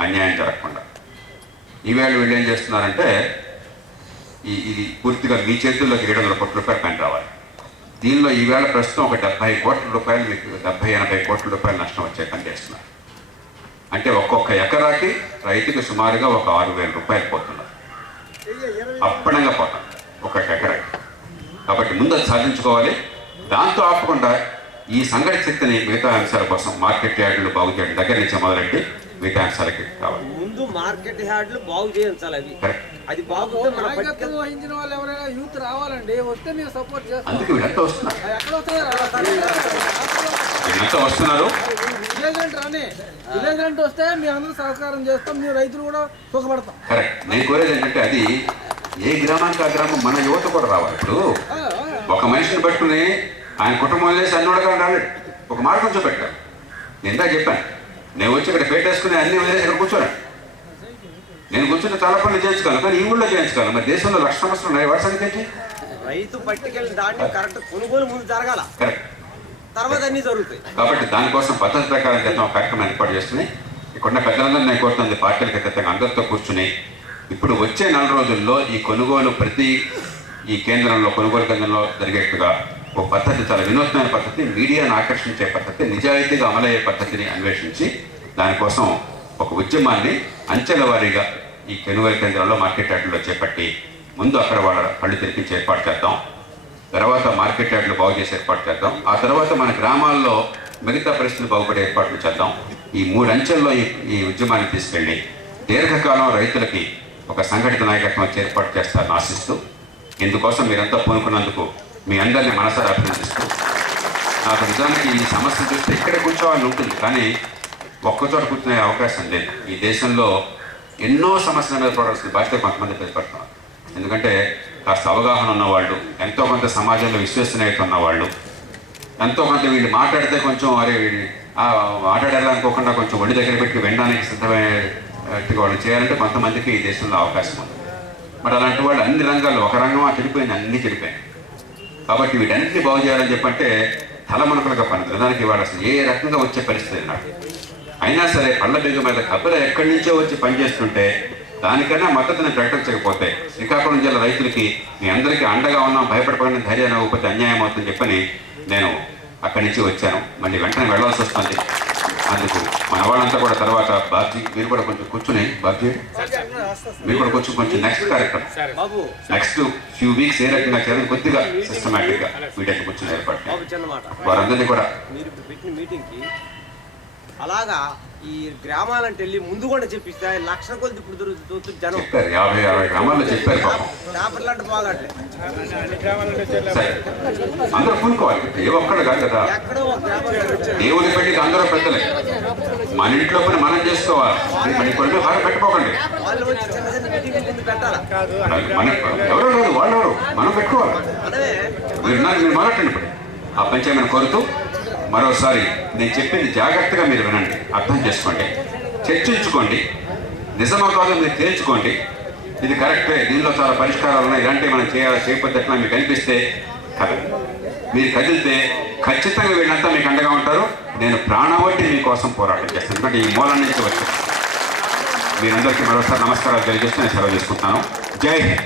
అన్యాయం జరగకుండా. ఈవేళ వీళ్ళు ఏం చేస్తున్నారంటే ఇది పూర్తిగా మీ చేతుల్లోకి 700 కోట్ల రూపాయలు పని రావాలి. దీనిలో ఈవేళ ప్రస్తుతం ఒక 70 కోట్ల రూపాయలు మీకు 70-80 కోట్ల రూపాయలు నష్టం వచ్చే పని చేస్తున్నారు. అంటే ఒక్కొక్క ఎకరాకి రైతుకి సుమారుగా ఒక 6,000 రూపాయలు పోతున్నారు, అప్పనంగా పోతాం ఒక్కొక్క ఎకరాకి. కాబట్టి ముందు అది సాధించుకోవాలి. దాంతో ఆపకుండా ఈ సంఘటిత శక్తిని మిగతా అంశాల కోసం మార్కెట్ యార్డులు బాగు చేయడం దగ్గర నుంచి మొదలెట్టి మిగతా అంశాలకి కావాలి. ముందు మార్కెట్ యార్డులు బాగు చేయించాలి. అది బాగుంటే మన నాయకత్వం వహించిన వాళ్ళు ఎవరైనా యూత్ రావాలండి, వస్తే మీరు సపోర్ట్ చేస్తారు. అందుకే వీళ్ళంతా వస్తున్నారు, ఎక్కడ వీళ్ళంతా వస్తున్నారు. విలేజ్ రెంట్ వస్తే మీ అందరూ సహకారం చేస్తాం, మీ రైతులు కూడా సుఖపడతాం. కరెక్ట్. నేను కోరేది ఏంటంటే అది ఏ గ్రామానికి ఆ గ్రామం మన యువత కూడా రావాలి. ఇప్పుడు ఒక మనిషిని పట్టుకుని ఆయన కుటుంబం చేసి అన్ని కూడా రాలేదు, ఒక మార్గం చూపెట్టాలి. నేను ఇందా చెప్పాను, నేను వచ్చి ఇక్కడ పెట్టేసుకుని అన్ని వదిలేసి ఇక్కడ కూర్చోను. నేను కూర్చుని చాలా పనులు చేయించుకోను, కానీ ఈ ఊళ్ళో చేయించుకోవాలి. మరి దేశంలో 1,00,000 సమస్యలు ఉన్నాయి, వాటి సంగతి ఏంటి? రైతు పట్టుకెళ్ళి దాన్ని కరెక్ట్ కొనుగోలు ముందు జరగాల, కరెక్ట్. తర్వాత అన్ని జరుగుతాయి. కాబట్టి దానికోసం పద్ధతి ప్రకారం చేద్దాం ఒక కార్యక్రమం ఏర్పాటు చేసుకుని ఇక్కడున్న పెద్దలందరూ నేను కోరుతుంది పార్టీలకు ఖచ్చితంగా అందరితో కూర్చుని ఇప్పుడు వచ్చే 4 రోజుల్లో ఈ కొనుగోలు ప్రతి ఈ కేంద్రంలో కొనుగోలు కేంద్రంలో జరిగేట్టుగా ఒక పద్ధతి, చాలా వినూత్నమైన పద్ధతి, మీడియాను ఆకర్షించే పద్ధతి, నిజాయితీగా అమలయ్యే పద్ధతిని అన్వేషించి దానికోసం ఒక ఉద్యమాన్ని అంచెల వారీగా ఈ కొనుగోలు కేంద్రాల్లో మార్కెట్ యార్డుల్లో చేపట్టి ముందు అక్కడ వాళ్ళ కళ్ళు తెరిపించి ఏర్పాటు చేద్దాం. తర్వాత మార్కెట్ యార్డులు బాగు చేసి ఏర్పాటు చేద్దాం. ఆ తర్వాత మన గ్రామాల్లో మిగతా పరిస్థితులు బాగుపడే ఏర్పాట్లు చేద్దాం. ఈ 3 అంచెల్లో ఈ ఉద్యమాన్ని తీసుకెళ్ళి దీర్ఘకాలం రైతులకి ఒక సంఘటిత నాయకత్వం వచ్చి ఏర్పాటు చేస్తారని ఆశిస్తూ, ఇందుకోసం మీరంతా పూనుకున్నందుకు మీ అందరినీ మనసారా అభినందిస్తూ, నాకు నిజానికి ఈ సమస్య చూస్తే ఇక్కడ కూర్చోవాలని ఉంటుంది, కానీ ఒక్కచోట కూర్చునే అవకాశం లేదు. ఈ దేశంలో ఎన్నో సమస్యల మీద పోరాడాల్సిన బాధ్యత కొంతమంది ఏర్పడుతున్నారు. ఎందుకంటే కాస్త అవగాహన ఉన్నవాళ్ళు, ఎంతో కొంత సమాజంలో విశ్వసనీయత ఉన్నవాళ్ళు, ఎంతో కొంత వీళ్ళు మాట్లాడితే కొంచెం అరే వీళ్ళు మాట్లాడాలనుకోకుండా కొంచెం ఒడి దగ్గర పెట్టి వినడానికి సిద్ధమైన వాళ్ళు చేయాలంటే కొంతమందికి ఈ దేశంలో అవకాశం ఉంది. మరి అలాంటి వాళ్ళు అన్ని రంగాల్లో, ఒక రంగం చెడిపోయింది, అన్నీ చెడిపోయింది. కాబట్టి వీటన్నింటినీ బాగు చేయాలని చెప్పంటే తలమనుకలుగా పని దానికి వాళ్ళు అసలు ఏ రకంగా వచ్చే పరిస్థితి నాకు. అయినా సరే పళ్ళ బిగు మీద కబ్బలు ఎక్కడి నుంచో వచ్చి పనిచేస్తుంటే దానికన్నా మద్దతుని ప్రకటించకపోతే శ్రీకాకుళం జిల్లా రైతులకి మీ అందరికీ అండగా ఉన్నాం, భయపడకుండా ధైర్యాన్ని ఇవ్వకపోతే అన్యాయం అవుతుందని చెప్పని నేను అక్కడి నుంచి వచ్చాను. మళ్ళీ వెంటనే వెళ్లాల్సి వస్తుంది. అందుకు మన వాళ్ళంతా కూడా తర్వాత బాబ్జీ మీరు కూడా కొంచెం కూర్చుని, బాబ్జీ మీరు కూడా కొంచెం నెక్స్ట్ కార్యక్రమం నెక్స్ట్ ఫ్యూ వీక్స్ ఏ రకంగా చేయాలని కొద్దిగా సిస్టమేటిక్గా వీటికి కూర్చుని ఏర్పాటు వారందరినీ కూడా మీరు పెట్టిన మీటింగ్కి అలాగా ఈ గ్రామాలంటే వెళ్ళి ముందు కూడా చెప్పిస్తే లక్షల కొద్ది ఇప్పుడు దొరుకుతుంది జనం. చెప్పారు 50-60 గ్రామాల్లో చెప్పారు పాపం. పేపర్లు అంటే బాగట్లే సరే అందరూ పూనుకోవాలి. ఏ ఒక్కడు కాదు కదా, ఎక్కడో ఒక గ్రామం దేవుడి పెళ్లికి అందరూ పెద్దలే. మన ఇంట్లో పని మనం చేసుకోవాలి. మన కొడుకు బాగా పెట్టుకోకండి. వాళ్ళు వచ్చి చిన్న చిన్న మీటింగ్ ముందు పెట్టాలా? మన ఎవరో కాదు, వాళ్ళెవరు మనం పెట్టుకోవాలి. మనమే మీరు మాట్లాడండి. ఇప్పుడు ఆ పంచాయతీని కోరుతూ మరోసారి నేను చెప్పింది జాగ్రత్తగా మీరు వినండి, అర్థం చేసుకోండి, చర్చించుకోండి, నిజమా కాదో మీరు తేల్చుకోండి. ఇది కరెక్టే, దీనిలో చాలా పరిష్కారాలు ఉన్నాయి, ఇలాంటివి మనం చేయాలి, చేయకపోతే ఎట్లా మీకు అనిపిస్తే కదండి. మీరు కదిలితే ఖచ్చితంగా వీళ్ళంతా మీకు అండగా ఉంటారు. నేను ప్రాణవట్టి మీకోసం పోరాటం చేస్తాను. ఎందుకంటే ఈ మూలం నుంచి వచ్చాను. మీరందరికీ మరోసారి నమస్కారాలు తెలియజేస్తూ నేను సెలవు తీసుకుంటున్నాను. జై హింద్.